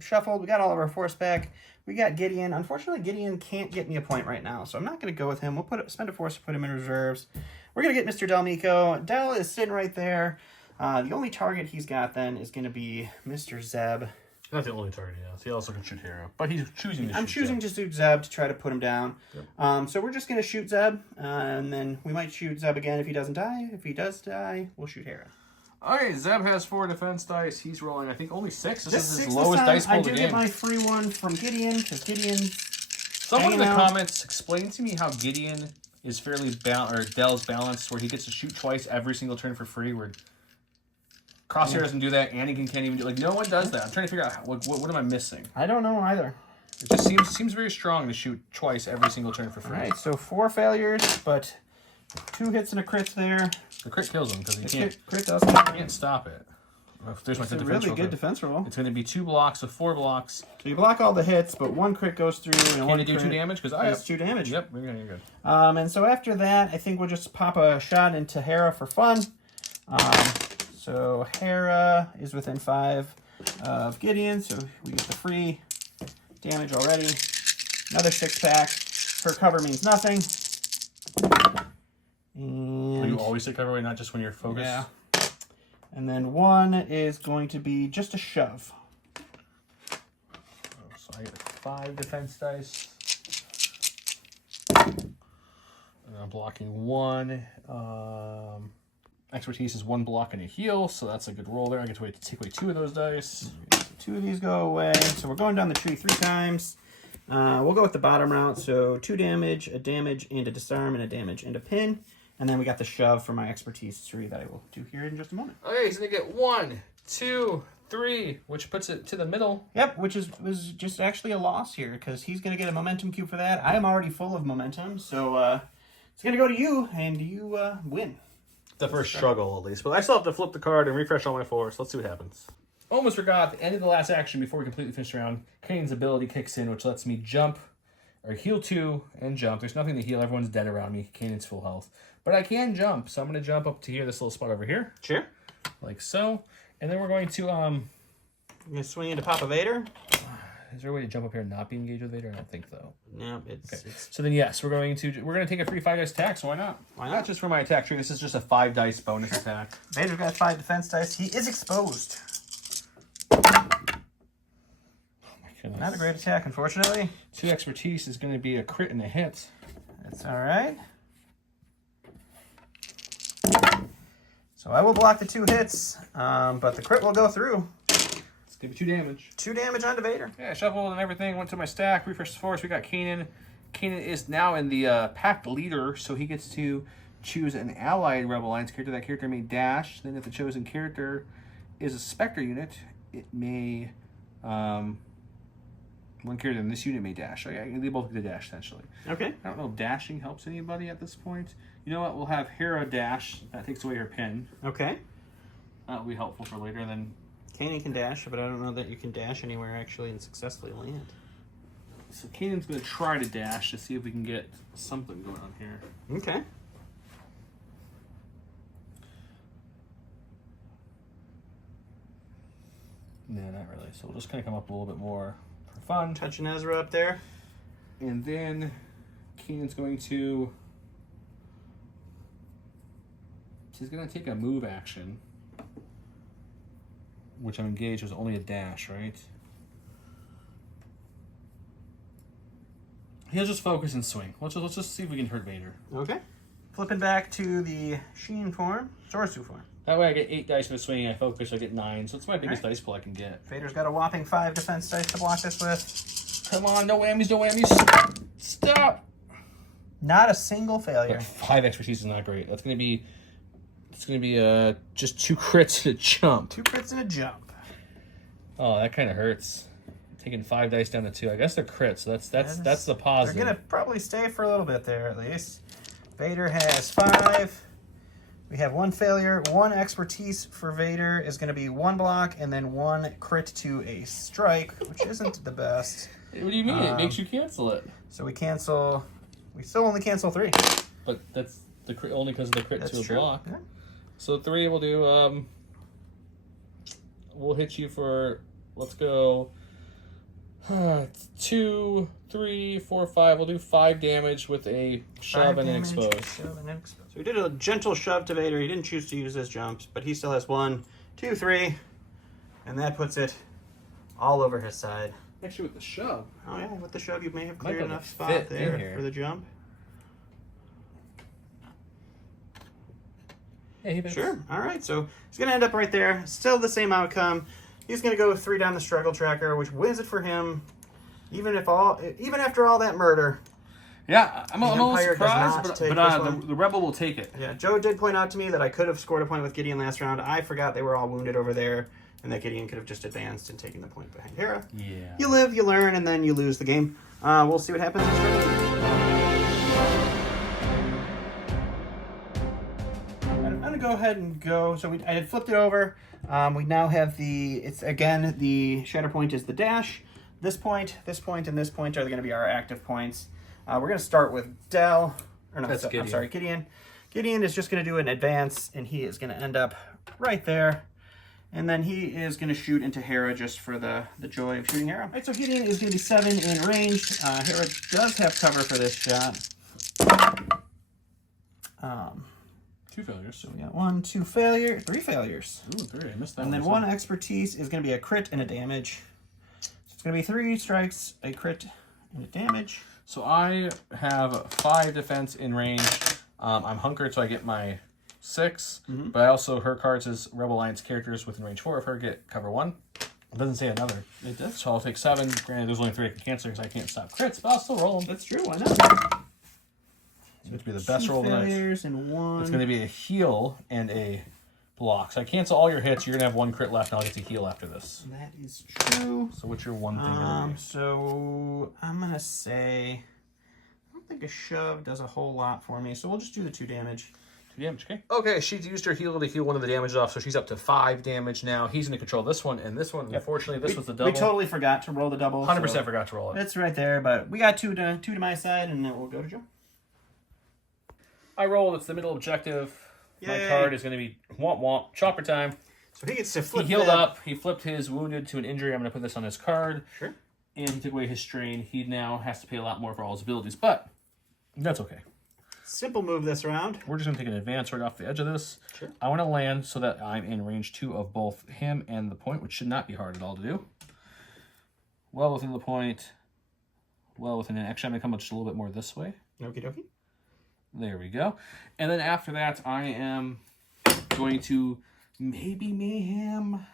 shuffled. We got all of our force back. We got Gideon. Unfortunately, Gideon can't get me a point right now, so I'm not going to go with him. We'll spend a force to put him in reserves. We're going to get Mr. Delmico. Del is sitting right there. The only target he's got then is going to be Mr. Zeb. Not the only target he has. He also can shoot Hero. But he's choosing to shoot I'm choosing to shoot Zeb to try to put him down. Yep. So we're just going to shoot Zeb, and then we might shoot Zeb again if he doesn't die. If he does die, we'll shoot Hera. Okay, Zeb has 4 defense dice. He's rolling, I think, only 6. This is his this lowest time, dice pool I of the do game. get my free one from Gideon, because Gideon Someone in the hanging out. comments explain to me how Gideon is fairly Dell's balanced, where he gets to shoot twice every single turn for free. Where Crosshair doesn't do that. Anakin can't even do no one does that. I'm trying to figure out what am I missing. I don't know either. It just seems very strong to shoot twice every single turn for free. All right, so 4 failures, but 2 hits and a crit there. The crit kills him because he Crit does can't stop it. There's my It's a defense really roll. good defense roll. It's going to be 2 blocks, so 4 blocks. So you block all the hits, but 1 crit goes through. And Can one you do crit 2 damage? Because I have 2 damage. Yep, you're good. And so after that, I think we'll just pop a shot into Hera for fun. So Hera is within 5 of Gideon, so we get the free damage already. Another 6-pack. Her cover means nothing. And You always take cover away, not just when you're focused. yeah. And then 1 is going to be just a shove. So I get 5 defense dice. And I'm blocking 1. Expertise is 1 block and a heal, so that's a good roll there. I get to take away 2 of those dice. 2 of these go away. So we're going down the tree 3 times. We'll go with the bottom route. So 2 damage, a damage, and a disarm, and a damage, and a pin. And then we got the shove for my expertise 3 that I will do here in just a moment. Okay, so they get 1, 2, 3, which puts it to the middle. Yep, which was just actually a loss here because he's going to get a momentum cube for that. I'm already full of momentum, so it's going to go to you, and you win. The first struggle, at least. But I still have to flip the card and refresh all my 4, so let's see what happens. Almost forgot, at the end of the last action, before we completely finish the round, Kane's ability kicks in, which lets me jump, or heal 2, and jump. There's nothing to heal. Everyone's dead around me. Kanan's full health. But I can jump, so I'm going to jump up to here, this little spot over here. Sure. Like so. And then we're going to, You're going to swing into Papa Vader? is there a way to jump up here and not be engaged with Vader? I don't think, though. No, it's So then, yes, we're going to take a free 5 dice attack, so why not? Why not? Not just for my attack tree. This is just a 5 dice bonus attack. Vader's got 5 defense dice. He is exposed. Goodness. Not a great attack, unfortunately. 2 expertise is going to be a crit and a hit. That's all right. So I will block the 2 hits, but the crit will go through. Let's give it 2 damage. 2 damage onto Vader. Yeah, shuffled and everything. Went to my stack. Refresh the force. We got Kanan. Kanan is now in the pack leader, so he gets to choose an allied Rebel Alliance character. That character may dash. Then if the chosen character is a Spectre unit, it may... one character in this unit may dash. So yeah, they both get a dash, essentially. Okay. I don't know if dashing helps anybody at this point. You know what? We'll have Hera dash. That takes away her pin. Okay. That'll be helpful for later. And then... Kanan can dash, but I don't know that you can dash anywhere actually and successfully land. So Kanan's going to try to dash to see if we can get something going on here. Okay. No, not really. So we'll just kind of come up a little bit more for fun. Touching Ezra up there. And then Kanan's going to... He's going to take a move action, which I'm engaged was only a dash, right? He'll just focus and swing. Let's just see if we can hurt Vader. Okay. Flipping back to the Sheen form, Sorsu form. That way I get 8 dice for swinging, I focus, I get 9. So it's my biggest dice pool I can get. Vader's got a whopping 5 defense dice to block this with. Come on, no whammies, no whammies. Stop! Not a single failure. 5 expertise is not great. That's going to be... It's going to be just 2 crits and a jump. 2 crits and a jump. Oh, that kind of hurts. Taking 5 dice down to 2. I guess they're crits, so that's the positive. They're going to probably stay for a little bit there, at least. Vader has 5. We have 1 failure. 1 expertise for Vader is going to be 1 block, and then 1 crit to a strike, which isn't the best. What do you mean? It makes you cancel it. So we cancel... We still only cancel 3. But that's the crit only because of the crit to a true. block. Yeah. So 3 we'll do... we'll hit you for... Let's go... 2, 3, 4, 5. We'll do 5 damage with a shove and an exposed. So we did a gentle shove to Vader. He didn't choose to use his jumps, but he still has 1, 2, 3, and that puts it all over his side. Actually, with the shove. Oh yeah, with the shove you may have Might cleared be able enough to spot fit in there here. for the jump. Yeah, he fits. Sure. All right. So he's going to end up right there. Still the same outcome. He's going to go 3 down the struggle tracker, which wins it for him. Even after all that murder. Yeah, I'm a little Empire does surprised, not but take this one. the Rebel will take it. Yeah, Joe did point out to me that I could have scored a point with Gideon last round. I forgot they were all wounded over there, and that Gideon could have just advanced and taken the point behind Hera. Yeah. You live, you learn, and then you lose the game. We'll see what happens this turn. I'm going to go ahead and go. So I had flipped it over. We now have the Shatterpoint is the dash. This point, and this point are going to be our active points. We're going to start with Gideon. Gideon is just going to do an advance, and he is going to end up right there. And then he is going to shoot into Hera just for the joy of shooting Hera. All right, so Gideon is going to be 7 in range. Hera does have cover for this shot. 2 failures. So we got 3 failures. Ooh, 3. I missed that And one. then 1 expertise is going to be a crit and a damage. So it's going to be 3 strikes, a crit, and a damage. So I have 5 defense in range. I'm hunkered, so I get my 6. But I also, her cards as Rebel Alliance characters within range 4 of her get cover 1. It doesn't say another. It does. So I'll take 7. Granted, there's only 3 I can cancel because I can't stop crits, but I'll still roll them. That's true. Why not? It's going to be the best roll of the night. 2 failures and 1. It's going to be a heal and a block. So I cancel all your hits. You're going to have 1 crit left, and I'll get to heal after this. That is true. So what's your one thing gonna be? So I'm going to say, I don't think a shove does a whole lot for me. So we'll just do the 2 damage. 2 damage, okay. Okay, she used her heal to heal one of the damage off, so she's up to 5 damage now. He's going to control this one and this one. Yep. Unfortunately, this was the double. We totally forgot to roll the double. 100% forgot to roll it. It's right there, but we got 2 to my side, and then we'll go to Joe. I rolled. It's the middle objective. Yay. My card is going to be womp womp. Chopper time. So he gets to flip. He healed up. He flipped his wounded to an injury. I'm going to put this on his card. Sure. And he took away his strain. He now has to pay a lot more for all his abilities, but that's okay. Simple move this round. We're just going to take an advance right off the edge of this. Sure. I want to land so that I'm in range 2 of both him and the point, which should not be hard at all to do. Well within the point. Well within it. Actually, I'm going to come just a little bit more this way. Okie dokie. There we go. And then after that, I am going to maybe Mayhem.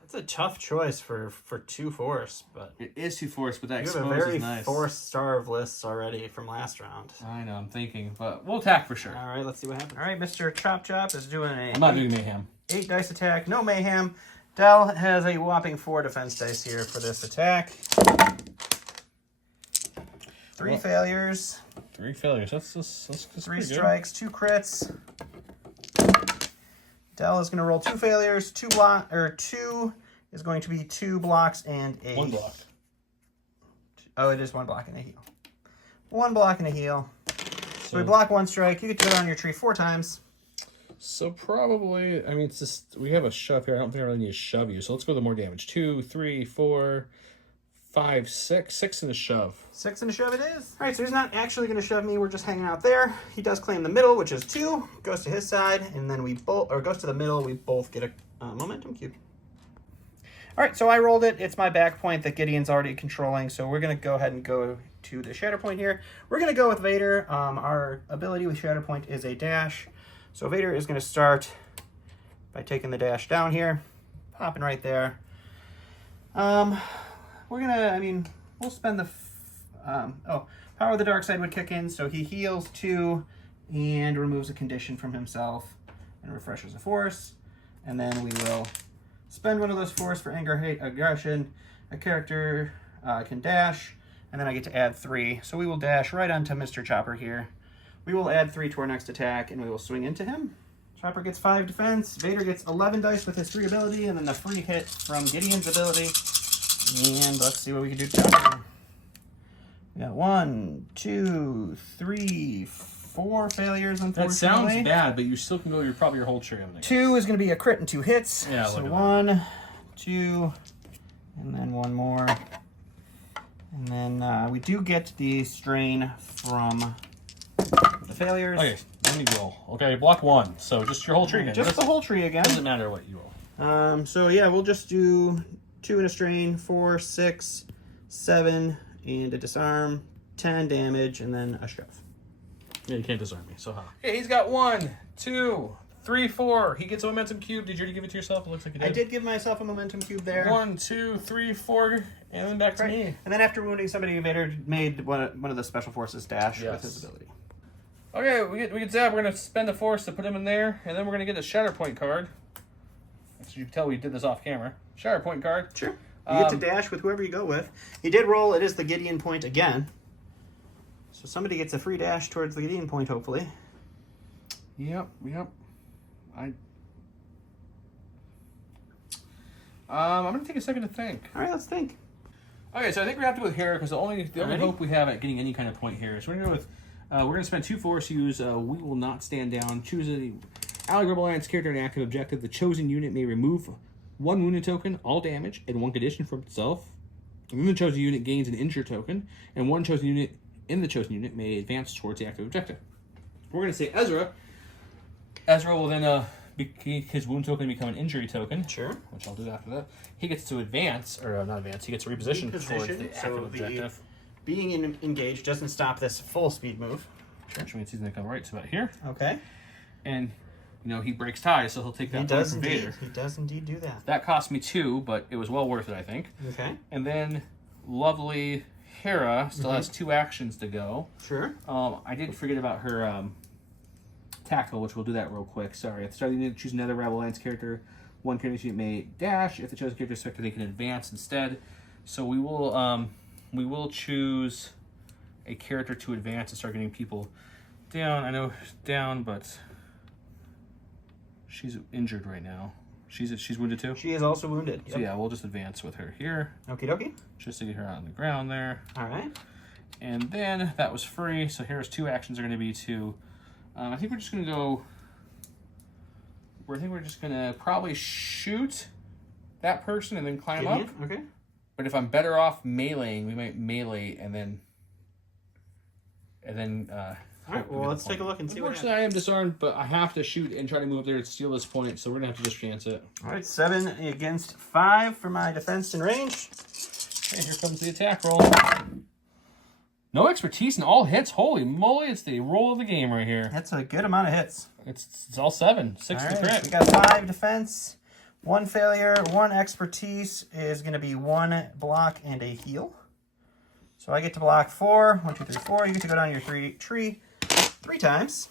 That's a tough choice for 2 force, but It is 2 force, but that you have a expose very is nice. force-starved lists already from last round. I know, I'm thinking, but we'll attack for sure. All right, let's see what happens. All right, Mr. Chop Chop is doing a... I'm not doing Mayhem. 8 dice attack, no mayhem. Dell has a whopping 4 defense dice here for this attack. 3 failures. 3 failures. That's 3 strikes, 2 crits. Dell is going to roll 2 failures, 2 is going to be 2 blocks and a... 1 block. Oh, it is 1 block and a heal. 1 block and a heal. So we block 1 strike. You get to go down your tree 4 times. So probably, I mean, it's just, we have a shove here. I don't think I really need to shove you. So let's go to more damage. 2, 3, 4, 5, 6. 6 and a shove. 6 and a shove it is. All right, so he's not actually going to shove me. We're just hanging out there. He does claim the middle, which is 2. Goes to his side, and then we both, or goes to the middle. We both get a momentum cube. All right, so I rolled it. It's my back point that Gideon's already controlling, so we're going to go ahead and go to the Shatterpoint here. We're going to go with Vader. Our ability with Shatterpoint is a dash. So Vader is going to start by taking the dash down here, popping right there. We're going to, we'll spend the... Power of the Dark Side would kick in, so he heals 2 and removes a condition from himself and refreshes a force. And then we will spend one of those force for anger, hate, aggression. A character can dash, and then I get to add 3. So we will dash right onto Mr. Chopper here. We will add 3 to our next attack, and we will swing into him. Chopper gets 5 defense. Vader gets 11 dice with his free ability, and then the free hit from Gideon's ability. And let's see what we can do to Chopper. We got 1, 2, 3, 4 failures, unfortunately. That sounds bad, but you still can go probably your whole tree. 2 is going to be a crit and 2 hits. Yeah, so 1, 2, and then 1 more. And then we do get the strain from the failures. Okay, let me roll. Okay, block 1. So just your whole tree again. Just the whole tree again. Doesn't matter what you roll. So yeah, we'll just do 2 in a strain, 4, 6, 7, and a disarm, 10 damage, and then a shove. Yeah, you can't disarm me, so ha. Okay, he's got 1, 2, 3, 4. He gets a momentum cube. Did you already give it to yourself? It looks like you did. I did give myself a momentum cube there. 1, 2, 3, 4, and then back to me. And then after wounding somebody, Vader made one of the special forces dash with his ability. Okay, we get Zab. We're gonna spend a force to put him in there, and then we're gonna get a Shatterpoint card. As you can tell, we did this off camera. Shatterpoint card. Sure. You get to dash with whoever you go with. He did roll. It is the Gideon point again. So somebody gets a free dash towards the Gideon point, hopefully. Yep. I'm gonna take a second to think. All right, let's think. Okay, so I think we have to go with Hera because the only hope we have at getting any kind of point here. So we're gonna go with we're gonna spend 2 force use. We will not stand down. Choose a Allied Rebel Alliance character and active objective. The chosen unit may remove 1 wounded token, all damage, and 1 condition from itself. And then the chosen unit gains an injure token, and 1 chosen unit in the chosen unit may advance towards the active objective. We're gonna say Ezra. Ezra will then his wound token become an injury token. Sure. Which I'll do after that. He gets to advance, or not advance, he gets to reposition towards the active objective. Being engaged doesn't stop this full speed move. Sure. Which means he's going to come right to about here. Okay. And, he breaks ties, so he'll take that point from Vader. He does indeed do that. That cost me 2, but it was well worth it, I think. Okay. And then, lovely Hera still has 2 actions to go. Sure. I did forget about her tactical, which we'll do that real quick. Sorry. At the start, you need to choose another Rebel Alliance character. 1 character unit may dash. If the chosen character is specter, they can advance instead. So we will choose a character to advance and start getting people down. I know down, but she's injured right now. She's wounded too? She is also wounded. Yep. So yeah, we'll just advance with her here. Okie dokie. Just to get her out on the ground there. All right. And then that was free. So here's 2 actions are going to be to... I think we're just going to go... I think we're just going to probably shoot that person and then climb up. Okay. But if I'm better off meleeing, we might melee and then... all right, well, let's take a look and see what happens. Unfortunately, I am disarmed, but I have to shoot and try to move up there to steal this point, so we're going to have to just chance it. All right, 7 against 5 for my defense and range. Okay, here comes the attack roll. No expertise in all hits. Holy moly, it's the roll of the game right here. That's a good amount of hits. It's all 7. 6 to crit. We got 5 defense, 1 failure, 1 expertise is going to be 1 block and a heal. So I get to block 4. 1, 2, 3, 4. You get to go down your tree 3 times.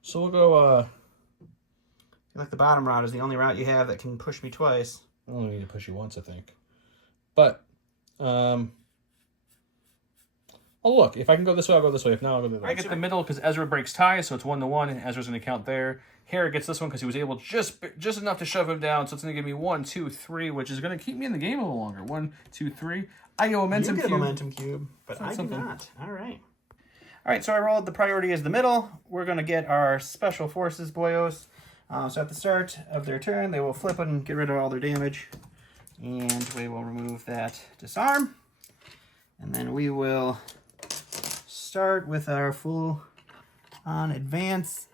So we'll go... I feel like the bottom route is the only route you have that can push me twice. I only need to push you once, I think. But... Oh, look, if I can go this way, I'll go this way. If not, I'll go the other way. I get the middle because Ezra breaks ties, so it's 1-1, and Ezra's going to count there. Hera gets this one because he was able just enough to shove him down, so it's going to give me 1, 2, 3, which is going to keep me in the game a little longer. 1, 2, 3. I get a momentum cube. You get a momentum cube, but I do something. not. All right, so I rolled the priority as the middle. We're going to get our special forces boyos. So at the start of their turn, they will flip and get rid of all their damage. And we will remove that disarm. And then we will start with our full on advance.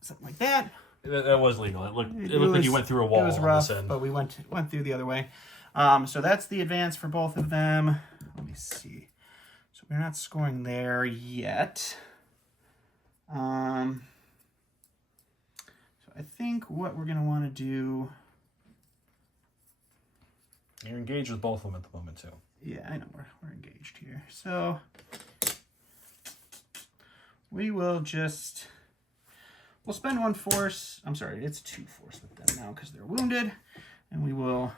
Something like that. That was legal. It looked like you went through a wall. It was rough, but we went through the other way. So that's the advance for both of them. Let me see. So we're not scoring there yet. So I think what we're going to want to do... You're engaged with both of them at the moment, too. Yeah, I know. We're engaged here. So we will just... We'll spend 1 force. I'm sorry, it's 2 force with them now because they're wounded. And we will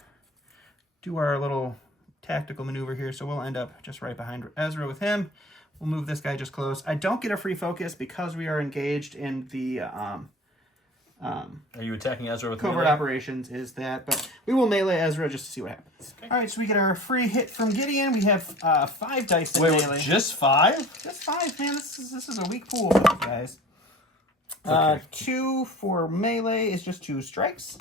do our little tactical maneuver here. So we'll end up just right behind Ezra with him. We'll move this guy just close. I don't get a free focus because we are engaged in the... Are you attacking Ezra with covert melee? operations is that, but we will melee Ezra just to see what happens. Okay. All right, so we get our free hit from Gideon. We have 5 dice in melee. Wait, just 5? Just 5, man. This is a weak pool, for you guys. Okay. 2 for melee is just 2 strikes.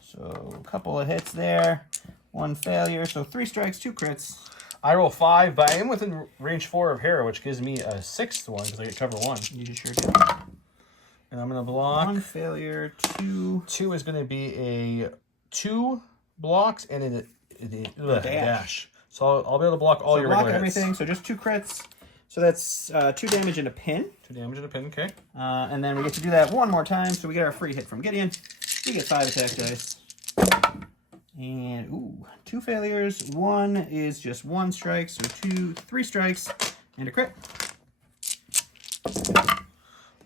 So a couple of hits there. 1 failure. So 3 strikes, 2 crits. I roll 5, but I am within range 4 of Hera, which gives me a 6th one because I get cover 1. You sure do. And I'm going to block. 1 failure, 2. 2 is going to be a 2 blocks and a dash. So I'll be able to block all your block regular hits. everything. So just 2 crits. So that's 2 damage and a pin. 2 damage and a pin, okay. And then we get to do that one more time, so we get our free hit from Gideon. We get 5 attack dice. And, ooh, 2 failures. 1 is just 1 strike, so 3 strikes, and a crit.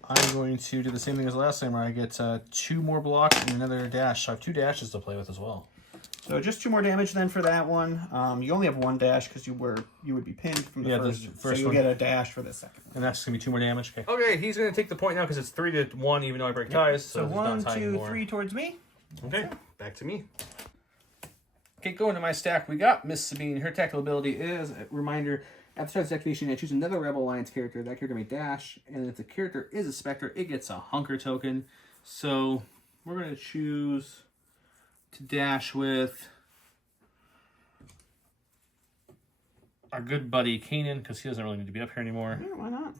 I'm going to do the same thing as last time, where I get 2 more blocks and another dash. So I have 2 dashes to play with as well. So just 2 more damage then for that one. You only have 1 dash because you would be pinned from the first. So you'll get a dash for the second one. And that's going to be 2 more damage. Okay. Okay, he's going to take the point now because it's 3-1, even though I break ties. So 1, 2, 3 towards me. Okay, back to me. Okay, going to my stack, we got Miss Sabine. Her tactical ability is, a reminder, at the start of this activation, I choose another Rebel Alliance character. That character may dash, and if the character is a Spectre, it gets a Hunker token. So we're going to choose to dash with our good buddy Kanan, because he doesn't really need to be up here anymore. Yeah, why not?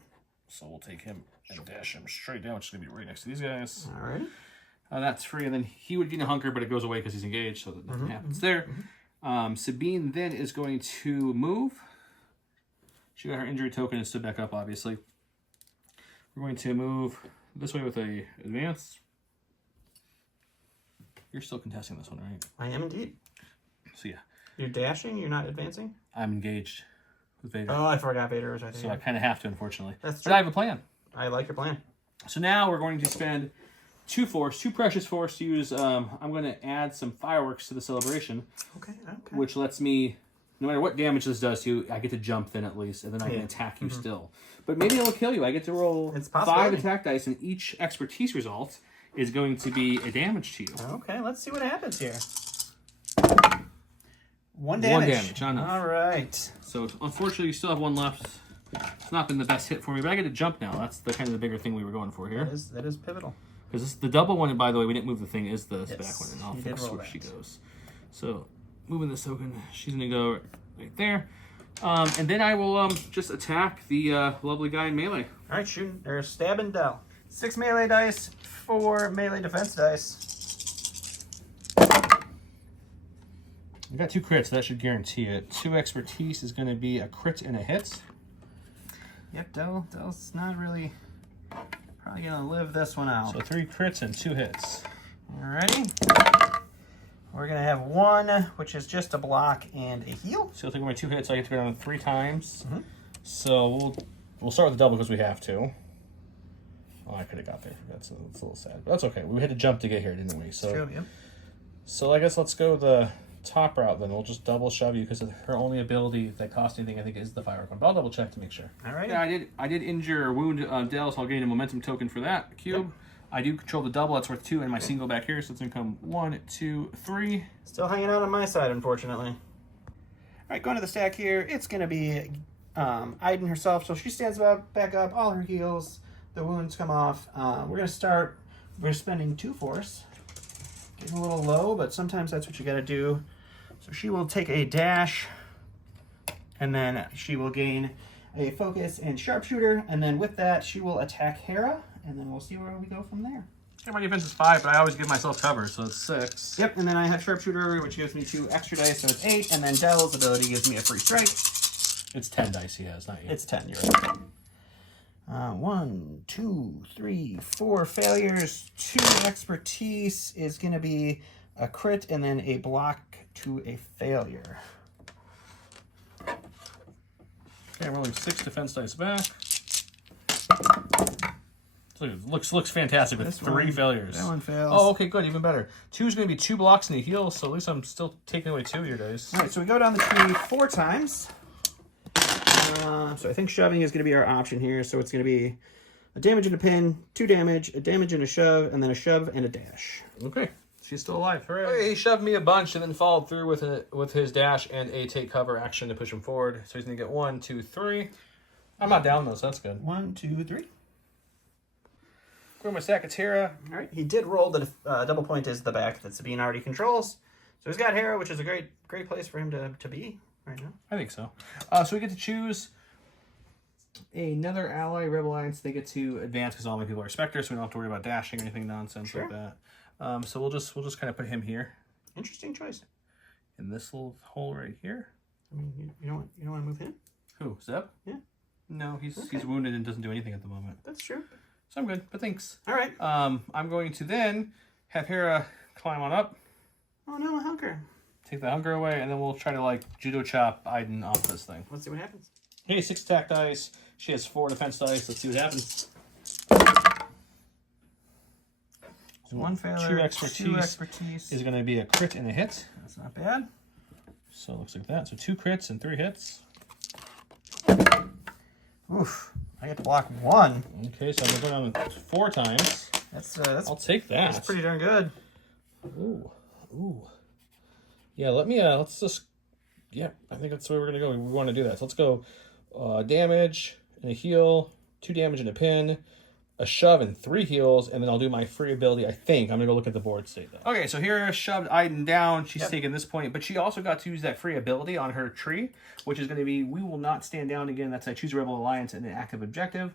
So we'll take him and dash him straight down, which is going to be right next to these guys. All right. That's free, and then he would gain a Hunker, but it goes away because he's engaged, so that nothing happens there. Sabine then is going to move. She got her injury token and stood back up, obviously. We're going to move this way with a advance. You're still contesting this one, right? I am indeed. So yeah. You're dashing? You're not advancing? I'm engaged with Vader. Oh, I forgot Vader was right there. So I kind of have to, unfortunately. That's true. true. But I have a plan. I like your plan. So now we're going to spend 2 precious force to use. I'm going to add some fireworks to the celebration. Okay. Which lets me, no matter what damage this does to you, I get to jump then at least, and then I can attack you still. But maybe it'll kill you. I get to roll 5 attack dice, and each expertise result is going to be a damage to you. Okay, let's see what happens here. 1 damage. 1 damage, not enough. All right. So unfortunately, you still have 1 left. It's not been the best hit for me, but I get to jump now. That's the kind of the bigger thing we were going for here. That is pivotal. Because the double one, and by the way, we didn't move the thing, is the back one, and I'll fix where she goes. So, moving this token, she's going to go right there. And then I will just attack the lovely guy in melee. All right, shooting, or stabbing Dell. 6 melee dice, 4 melee defense dice. I got 2 crits, so that should guarantee it. 2 expertise is going to be a crit and a hit. Yep, Dell's not really probably going to live this one out. So 3 crits and 2 hits. Alrighty. We're going to have 1, which is just a block and a heal. So I'll take my 2 hits, so I get to go down 3 times. So we'll start with the double because we have to. Oh, I could have got there. That's a little sad, but that's okay. We had to jump to get here, didn't we? So, true, yep. So I guess let's go the top route then. We'll just double shove you because her only ability that costs anything, I think, is the fire one. But I'll double check to make sure. All right. Yeah, I did injure or wound Dell, so I'll gain a momentum token for that cube. Yep. I do control the double. That's worth 2, and my single back here, so it's gonna come 1, 2, 3. Still hanging out on my side, unfortunately. All right, going to the stack here. It's gonna be Iden herself. So she stands back up. All her heals. The wounds come off. We're gonna start. We're spending 2 force. Getting a little low, but sometimes that's what you gotta do. So she will take a dash, and then she will gain a focus and sharpshooter, and then with that she will attack Hera, and then we'll see where we go from there. Yeah, my defense is 5, but I always give myself cover, so it's 6. Yep, and then I have sharpshooter, which gives me 2 extra dice, so it's 8, and then Dell's ability gives me a free strike. It's 10 dice he has, not 8. It's 10, you're right. 1, 2, 3, 4 failures. 2 expertise is going to be a crit and then a block to a failure. Okay, I'm rolling 6 defense dice back. So it looks fantastic with 3 failures. That one fails. Oh, okay, good, even better. 2 is going to be 2 blocks and a heal, so at least I'm still taking away 2 of your dice. All right, so we go down the tree 4 times. So I think shoving is going to be our option here. So it's going to be a damage and a pin, 2 damage, a damage and a shove, and then a shove and a dash. Okay, she's still alive. Hooray. He shoved me a bunch and then followed through with his dash and a take cover action to push him forward. So he's going to get 1, 2, 3. I'm not down though, so that's good. 1, 2, 3. Go to my stack, it's Hera. All right, he did roll the double point is the back that Sabine already controls. So he's got Hera, which is a great place for him to be right now. I think so. So we get to choose another ally, Rebel Alliance. They get to advance because all my people are specters, so we don't have to worry about dashing or anything nonsense like that. So we'll just kind of put him here. Interesting choice. In this little hole right here. I mean, you don't want to move him? Who? Zeb? Yeah. No, he's wounded and doesn't do anything at the moment. That's true. So I'm good, but thanks. All right. I'm going to then have Hera climb on up. Oh no, a hunker. Take the hunger away, and then we'll try to like judo chop Iden off this thing. Let's see what happens. Okay, 6 attack dice. She has 4 defense dice. Let's see what happens. So 1 failure, 2 expertise is going to be a crit and a hit. That's not bad. So it looks like that. So 2 crits and 3 hits. Oof. I get to block 1. Okay, so I'm going down 4 times. That's I'll take that. That's pretty darn good. Ooh. Ooh. Yeah, let's just, yeah, I think that's the way we're going to go. We want to do that. So let's go damage and a heal, 2 damage and a pin, a shove and 3 heals, and then I'll do my free ability, I think. I'm going to go look at the board state, though. Okay, so here shoved Iden down. She's taking this point, but she also got to use that free ability on her tree, which is going to be, we will not stand down again. That's I choose a Rebel Alliance and an active objective.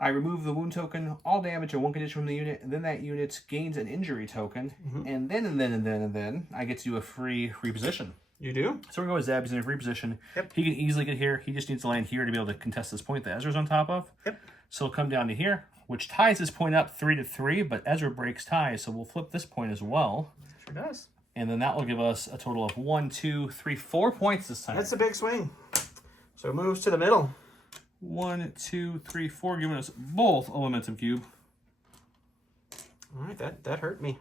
I remove the wound token, all damage or 1 condition from the unit, and then that unit gains an injury token, and then I get to do a free reposition. You do? So we're going with Zeb. He's in a reposition. Yep. He can easily get here. He just needs to land here to be able to contest this point that Ezra's on top of. Yep. So he'll come down to here, which ties this point up 3-3, but Ezra breaks ties, so we'll flip this point as well. Sure does. And then that will give us a total of 1, 2, 3, 4 points this time. That's a big swing. So it moves to the middle. 1, 2, 3, 4, giving us both a momentum cube. All right, that hurt me.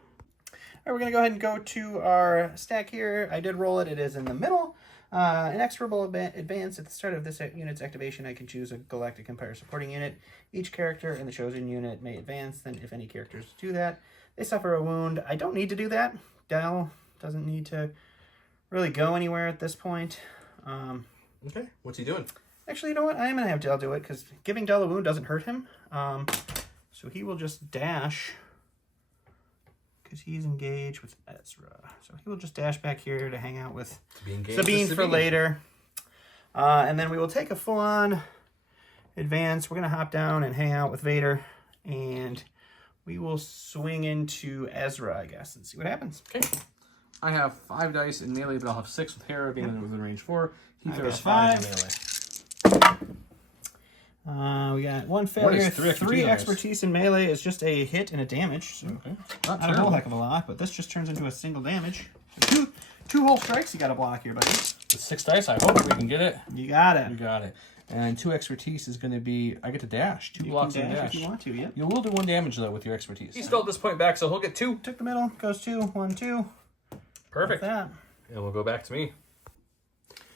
All right, we're going to go ahead and go to our stack here. I did roll it. It is in the middle. Inexorable advance. At the start of this unit's activation, I can choose a Galactic Empire supporting unit. Each character in the chosen unit may advance. Then, if any characters do that, they suffer a wound. I don't need to do that. Dell doesn't need to really go anywhere at this point. Okay, what's he doing? Actually, you know what? I am going to have Dell do it, because giving Dell a wound doesn't hurt him. So he will just dash, because he's engaged with Ezra. So he will just dash back here to hang out with Sabine for later. And then we will take a full-on advance. We're going to hop down and hang out with Vader. And we will swing into Ezra, I guess, and see what happens. Okay. I have 5 dice in melee, but I'll have 6 with Hera being within range 4. He throws 5 in melee. We got 1 failure. 3 expertise in melee is just a hit and a damage. So not a whole heck of a lot, but this just turns into a single damage. So two whole strikes you got to block here, buddy. With 6 dice, I hope we can get it. You got it. You got it. And 2 expertise is going to be, I get to dash. 2 blocks and dash. If you want to, yeah. You will do 1 damage, though, with your expertise. He's still at this point back, so he'll get 2. Took the middle, goes 2, 1, 2. Perfect. Like that. And we'll go back to me.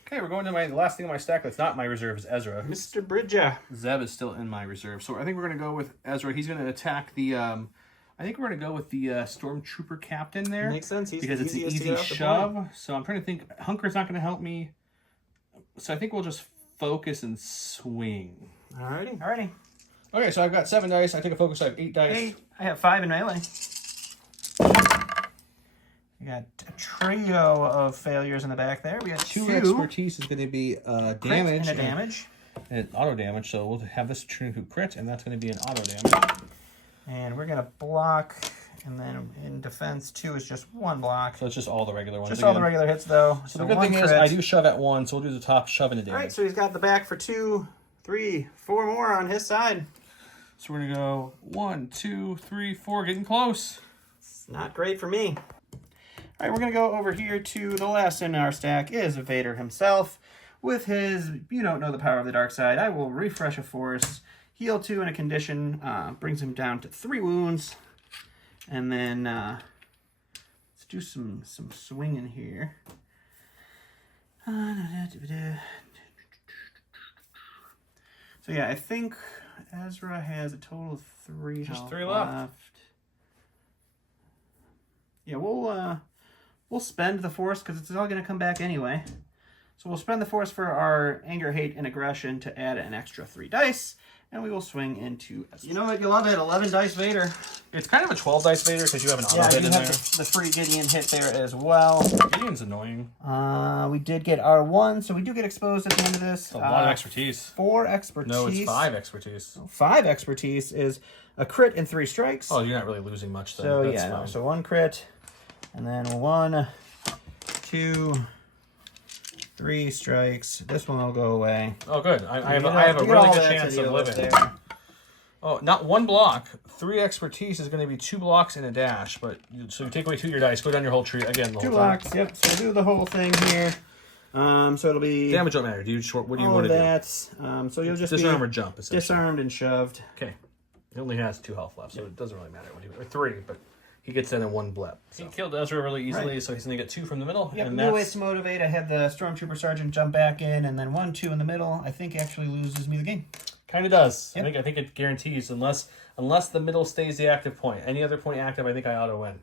Okay, we're going to the last thing on my stack that's not my reserve is Ezra. Mr. Bridger. Zeb is still in my reserve. So I think we're going to go with Ezra. He's going to attack the, I think we're going to go with the Stormtrooper Captain there. Makes sense. Because it's an easy shove. So I'm trying to think, Hunker's not going to help me. So I think we'll just focus and swing. Alrighty. Okay, so I've got 7 dice. I take a focus, I have 8 dice. 8. I have 5 in melee. We got a trio of failures in the back there. We got 2 expertise is going to be damage. And a damage. And auto damage, so we'll have this turn to crit, and that's going to be an auto damage. And we're going to block, and then in defense, 2 is just 1 block. So it's just all the regular ones. Just all the regular hits, though. So the good thing is I do shove at 1, so we'll do the top shove and a damage. All right, so he's got the back for 2, 3, 4 more on his side. So we're going to go 1, 2, 3, 4, getting close. It's not great for me. All right, we're going to go over here to the last in our stack is Vader himself. With his, you don't know the power of the dark side, I will refresh a force, heal 2 in a condition, brings him down to 3 wounds. And then let's do some swinging here. So yeah, I think Ezra has a total of 3 Just health 3 left. Yeah, we'll spend the force because it's all going to come back anyway. So we'll spend the force for our anger, hate, and aggression to add an extra 3 dice. And we will swing into... You know what? You love it. 11 dice Vader. It's kind of a 12 dice Vader because you have an auto hit in there. Yeah, the free Gideon hit there as well. Gideon's annoying. We did get R1, so we do get exposed at the end of this. It's a lot of expertise. 4 expertise. No, it's 5 expertise. 5 expertise is a crit and 3 strikes. Oh, you're not really losing much then. So That's yeah, fine. so 1 crit, and then 1, 2, 3 strikes. This one will go away. Oh, good. I have a really good chance of living. Oh, not 1 block. 3 expertise is going to be 2 blocks and a dash. But so you take away 2 of your dice. Go down your whole tree again. The 2 whole blocks. time. Yep. So we'll do the whole thing here. So it'll be damage don't matter. What do you want to do? So you'll just disarm be or jump. Disarmed and shoved. Okay. He only has 2 health left, so it doesn't really matter. Or 3, but he gets in 1 blip. So. He killed Ezra really easily, so he's going to get 2 from the middle. Yep, and new ways to motivate. I had the Stormtrooper Sergeant jump back in, and then 1, 2 in the middle. I think actually loses me the game. Kind of does. Yep. I think it guarantees, unless the middle stays the active point. Any other point active, I think I ought to win.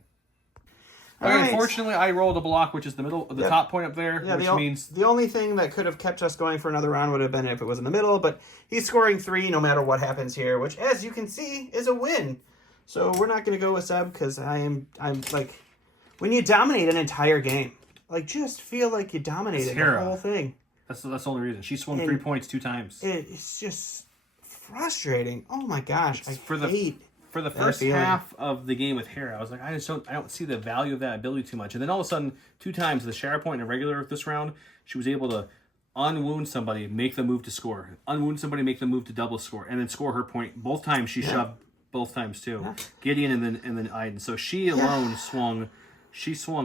Okay, unfortunately, I rolled a block, which is the middle, the top point up there, which means... The only thing that could have kept us going for another round would have been if it was in the middle, but he's scoring 3 no matter what happens here, which, as you can see, is a win. So we're not going to go with Zeb, because I'm like... When you dominate an entire game, like, just feel like you dominated the whole thing. That's the only reason. She swung 3 points 2 times. It's just frustrating. Oh my gosh, For the first half of the game with Hera, I was like, I don't see the value of that ability too much. And then all of a sudden, 2 times, the Shatterpoint in a regular this round, she was able to unwound somebody, make the move to score. Unwound somebody, make the move to double score, and then score her point. Both times she shoved both times too. Yeah. Gideon and then Iden. So she alone swung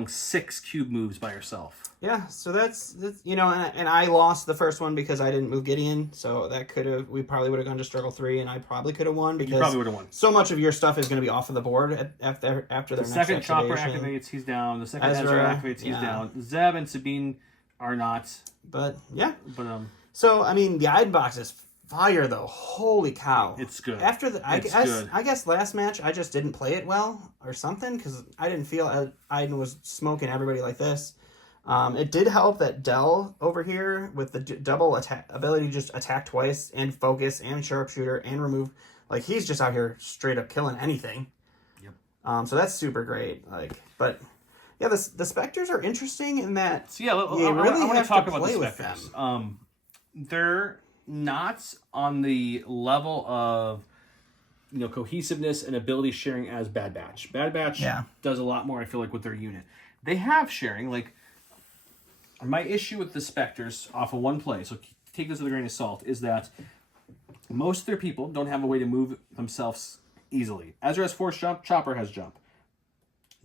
6 cube moves by herself. Yeah, so that's and I lost the first one because I didn't move Gideon, so that we probably would have gone to struggle 3, and I probably could have won because you probably would have won. So much of your stuff is going to be off of the board after their next second activation. Chopper activates, he's down. The second Ezra activates, he's down. Zeb and Sabine are not. But yeah. But So I mean, the Iden box is fire though. Holy cow! It's good. After I guess last match I just didn't play it well or something because I didn't feel Iden was smoking everybody like this. It did help that Del over here with the double attack ability to just attack twice and focus and sharpshooter and remove. Like, he's just out here straight up killing anything. Yep. So that's super great. But yeah, the specters are interesting in that I want to talk about the specters. They're not on the level of cohesiveness and ability sharing as Bad Batch. Bad Batch does a lot more, I feel like, with their unit. They have sharing, like. My issue with the specters off of 1 play, so take this with a grain of salt, is that most of their people don't have a way to move themselves easily. Ezra has force jump, Chopper has jump.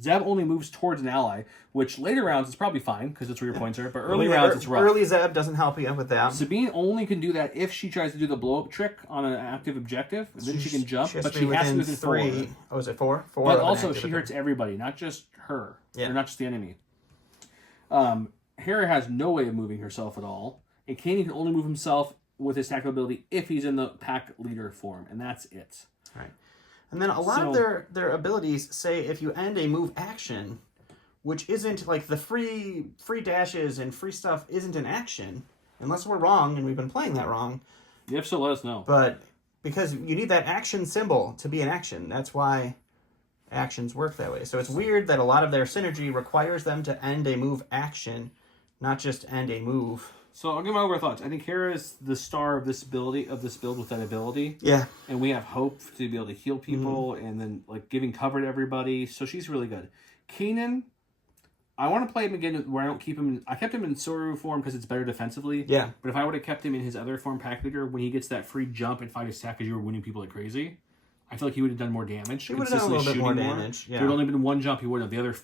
Zeb only moves towards an ally, which later rounds is probably fine, because it's where your points are, but early rounds it's rough. Early Zeb doesn't help you with that. Sabine only can do that if she tries to do the blow-up trick on an active objective, then she can jump, but she has to be within 3. Oh, is it 4? 4. But also, she hurts everybody, not just her, or not just the enemy. Hera has no way of moving herself at all. And Kanan can only move himself with his tactical ability if he's in the pack leader form, and that's it. Right. And then a lot of their abilities say if you end a move action, which isn't like the free dashes and free stuff isn't an action, unless we're wrong and we've been playing that wrong. If so, let us know. But because you need that action symbol to be an action, that's why actions work that way. So it's weird that a lot of their synergy requires them to end a move action, not just end a move. So I'll give my overall thoughts. I think Hera is the star of this build with that ability. Yeah. And we have hope to be able to heal people and then giving cover to everybody. So she's really good. Kanan, I want to play him again where I don't keep him. I kept him in Soru form because it's better defensively. Yeah. But if I would have kept him in his other form, pack leader, when he gets that free jump and fight attack because you were winning people like crazy, I feel like he would have done more damage. He would have done a little bit more damage. Yeah. If it would only been 1 jump, he would have. The other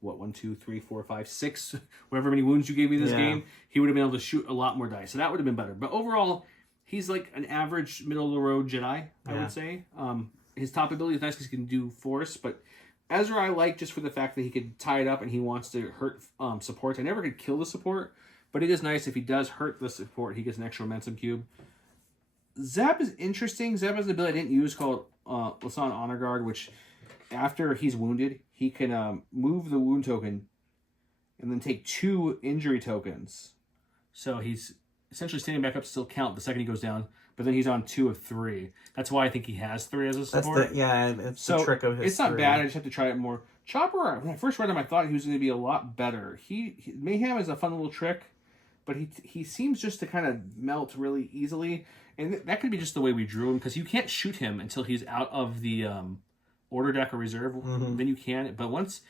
1, 2, 3, 4, 5, 6, whatever many wounds you gave me this game, he would have been able to shoot a lot more dice. So that would have been better. But overall, he's like an average middle-of-the-road Jedi, I would say. His top ability is nice because he can do force, but Ezra I like just for the fact that he could tie it up and he wants to hurt support. I never could kill the support, but it is nice if he does hurt the support, he gets an extra momentum cube. Zeb is interesting. Zeb has an ability I didn't use called Lasan Honor Guard, which after he's wounded, he can move the wound token and then take 2 injury tokens. So he's essentially standing back up to still count the second he goes down, but then he's on 2 of 3. That's why I think he has 3 as a support. It's the trick of his it's not 3. bad. I just have to try it more. Chopper, when I first read him, I thought he was going to be a lot better. Mayhem is a fun little trick, but he seems just to kind of melt really easily. And that could be just the way we drew him, because you can't shoot him until he's out of the order deck or reserve. Then you can. But once,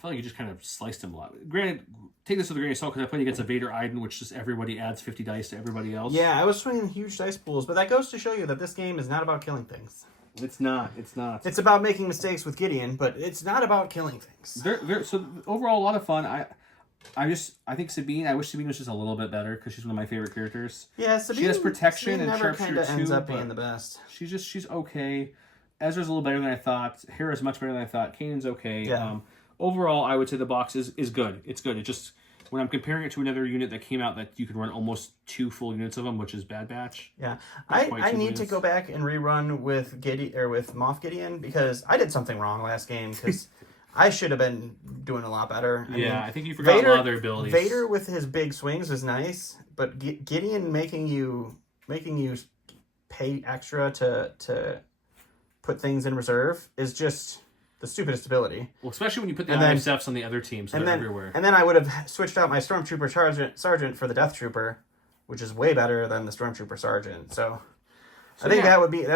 feel like you just kind of sliced him a lot. Granted, take this with a grain of salt because I played against a Vader Iden, which just everybody adds 50 dice to everybody else. Yeah, I was swinging huge dice pools, but that goes to show you that this game is not about killing things. It's not. It's not. It's about making mistakes with Gideon, but it's not about killing things. So overall, a lot of fun. I think Sabine. I wish Sabine was just a little bit better because she's one of my favorite characters. Yeah, Sabine. She has protection Sabine and never kind sharpshooter of ends too, up being the best. She's okay. Ezra's a little better than I thought. Hera's much better than I thought. Kanan's okay. Yeah. Overall, I would say the box is good. It's good. It just when I'm comparing it to another unit that came out that you could run almost 2 full units of them, which is Bad Batch. Yeah, I need to go back and rerun with Moff Gideon because I did something wrong last game because I should have been doing a lot better. I think you forgot a lot of their abilities. Vader with his big swings is nice, but Gideon making you pay extra to put things in reserve is just the stupidest ability. Well, especially when you put the ISFs on the other teams, they're everywhere. And then I would have switched out my Stormtrooper Sergeant for the Death Trooper, which is way better than the Stormtrooper Sergeant. So I think that would be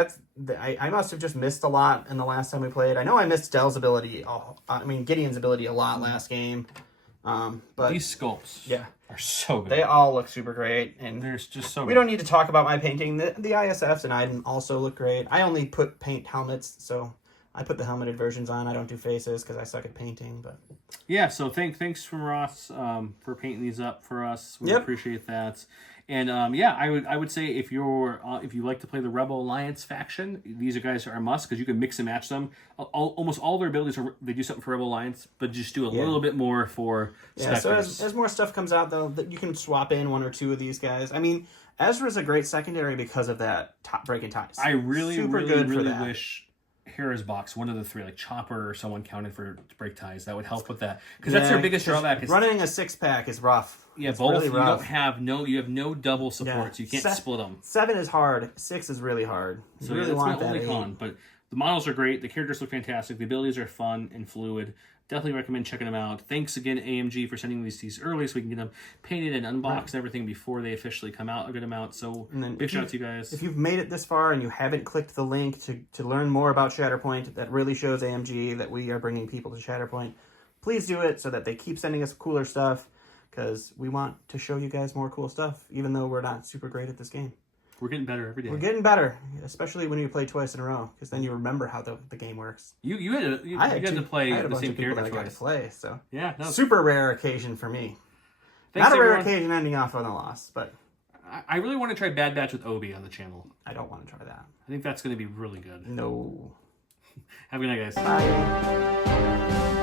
I must have just missed a lot in the last time we played. I know I missed Del's ability. Gideon's ability a lot last game. But these sculpts, are so good. They all look super great, and there's just so. We don't need to talk about my painting. The ISFs and Iden also look great. I only paint helmets, so I put the helmeted versions on. I don't do faces because I suck at painting. But yeah, so thanks from Ross for painting these up for us. We appreciate that. And I would say if you like to play the Rebel Alliance faction, these guys are a must because you can mix and match them. Almost all their abilities they do something for Rebel Alliance, but just do a little bit more for specters. So as more stuff comes out, though, you can swap in 1 or 2 of these guys. I mean, Ezra's a great secondary because of that breaking ties. I really wish Hera's box, one of the 3, like Chopper or someone counted for to break ties. That would help with that because that's their biggest drawback. Is running a 6-pack is rough. Yeah, it's both really rough. You have no double support, so you can't split them. 7 is hard. 6 is really hard. You so really that's want my that only con. But the models are great. The characters look fantastic. The abilities are fun and fluid. Definitely recommend checking them out. Thanks again, AMG, for sending these early so we can get them painted and unboxed and everything before they officially come out a good amount. So big shout out to you guys. If you've made it this far and you haven't clicked the link to learn more about Shatterpoint, that really shows AMG that we are bringing people to Shatterpoint. Please do it so that they keep sending us cooler stuff because we want to show you guys more cool stuff, even though we're not super great at this game. We're getting better every day. We're getting better, especially when you play twice in a row, because then you remember how the game works. You had to play the same character twice. I got to play, so super rare occasion for me. Thanks, not a rare occasion ending off on a loss, but I really want to try Bad Batch with Obi on the channel. I don't want to try that. I think that's going to be really good. No. Have a good night, guys. Bye.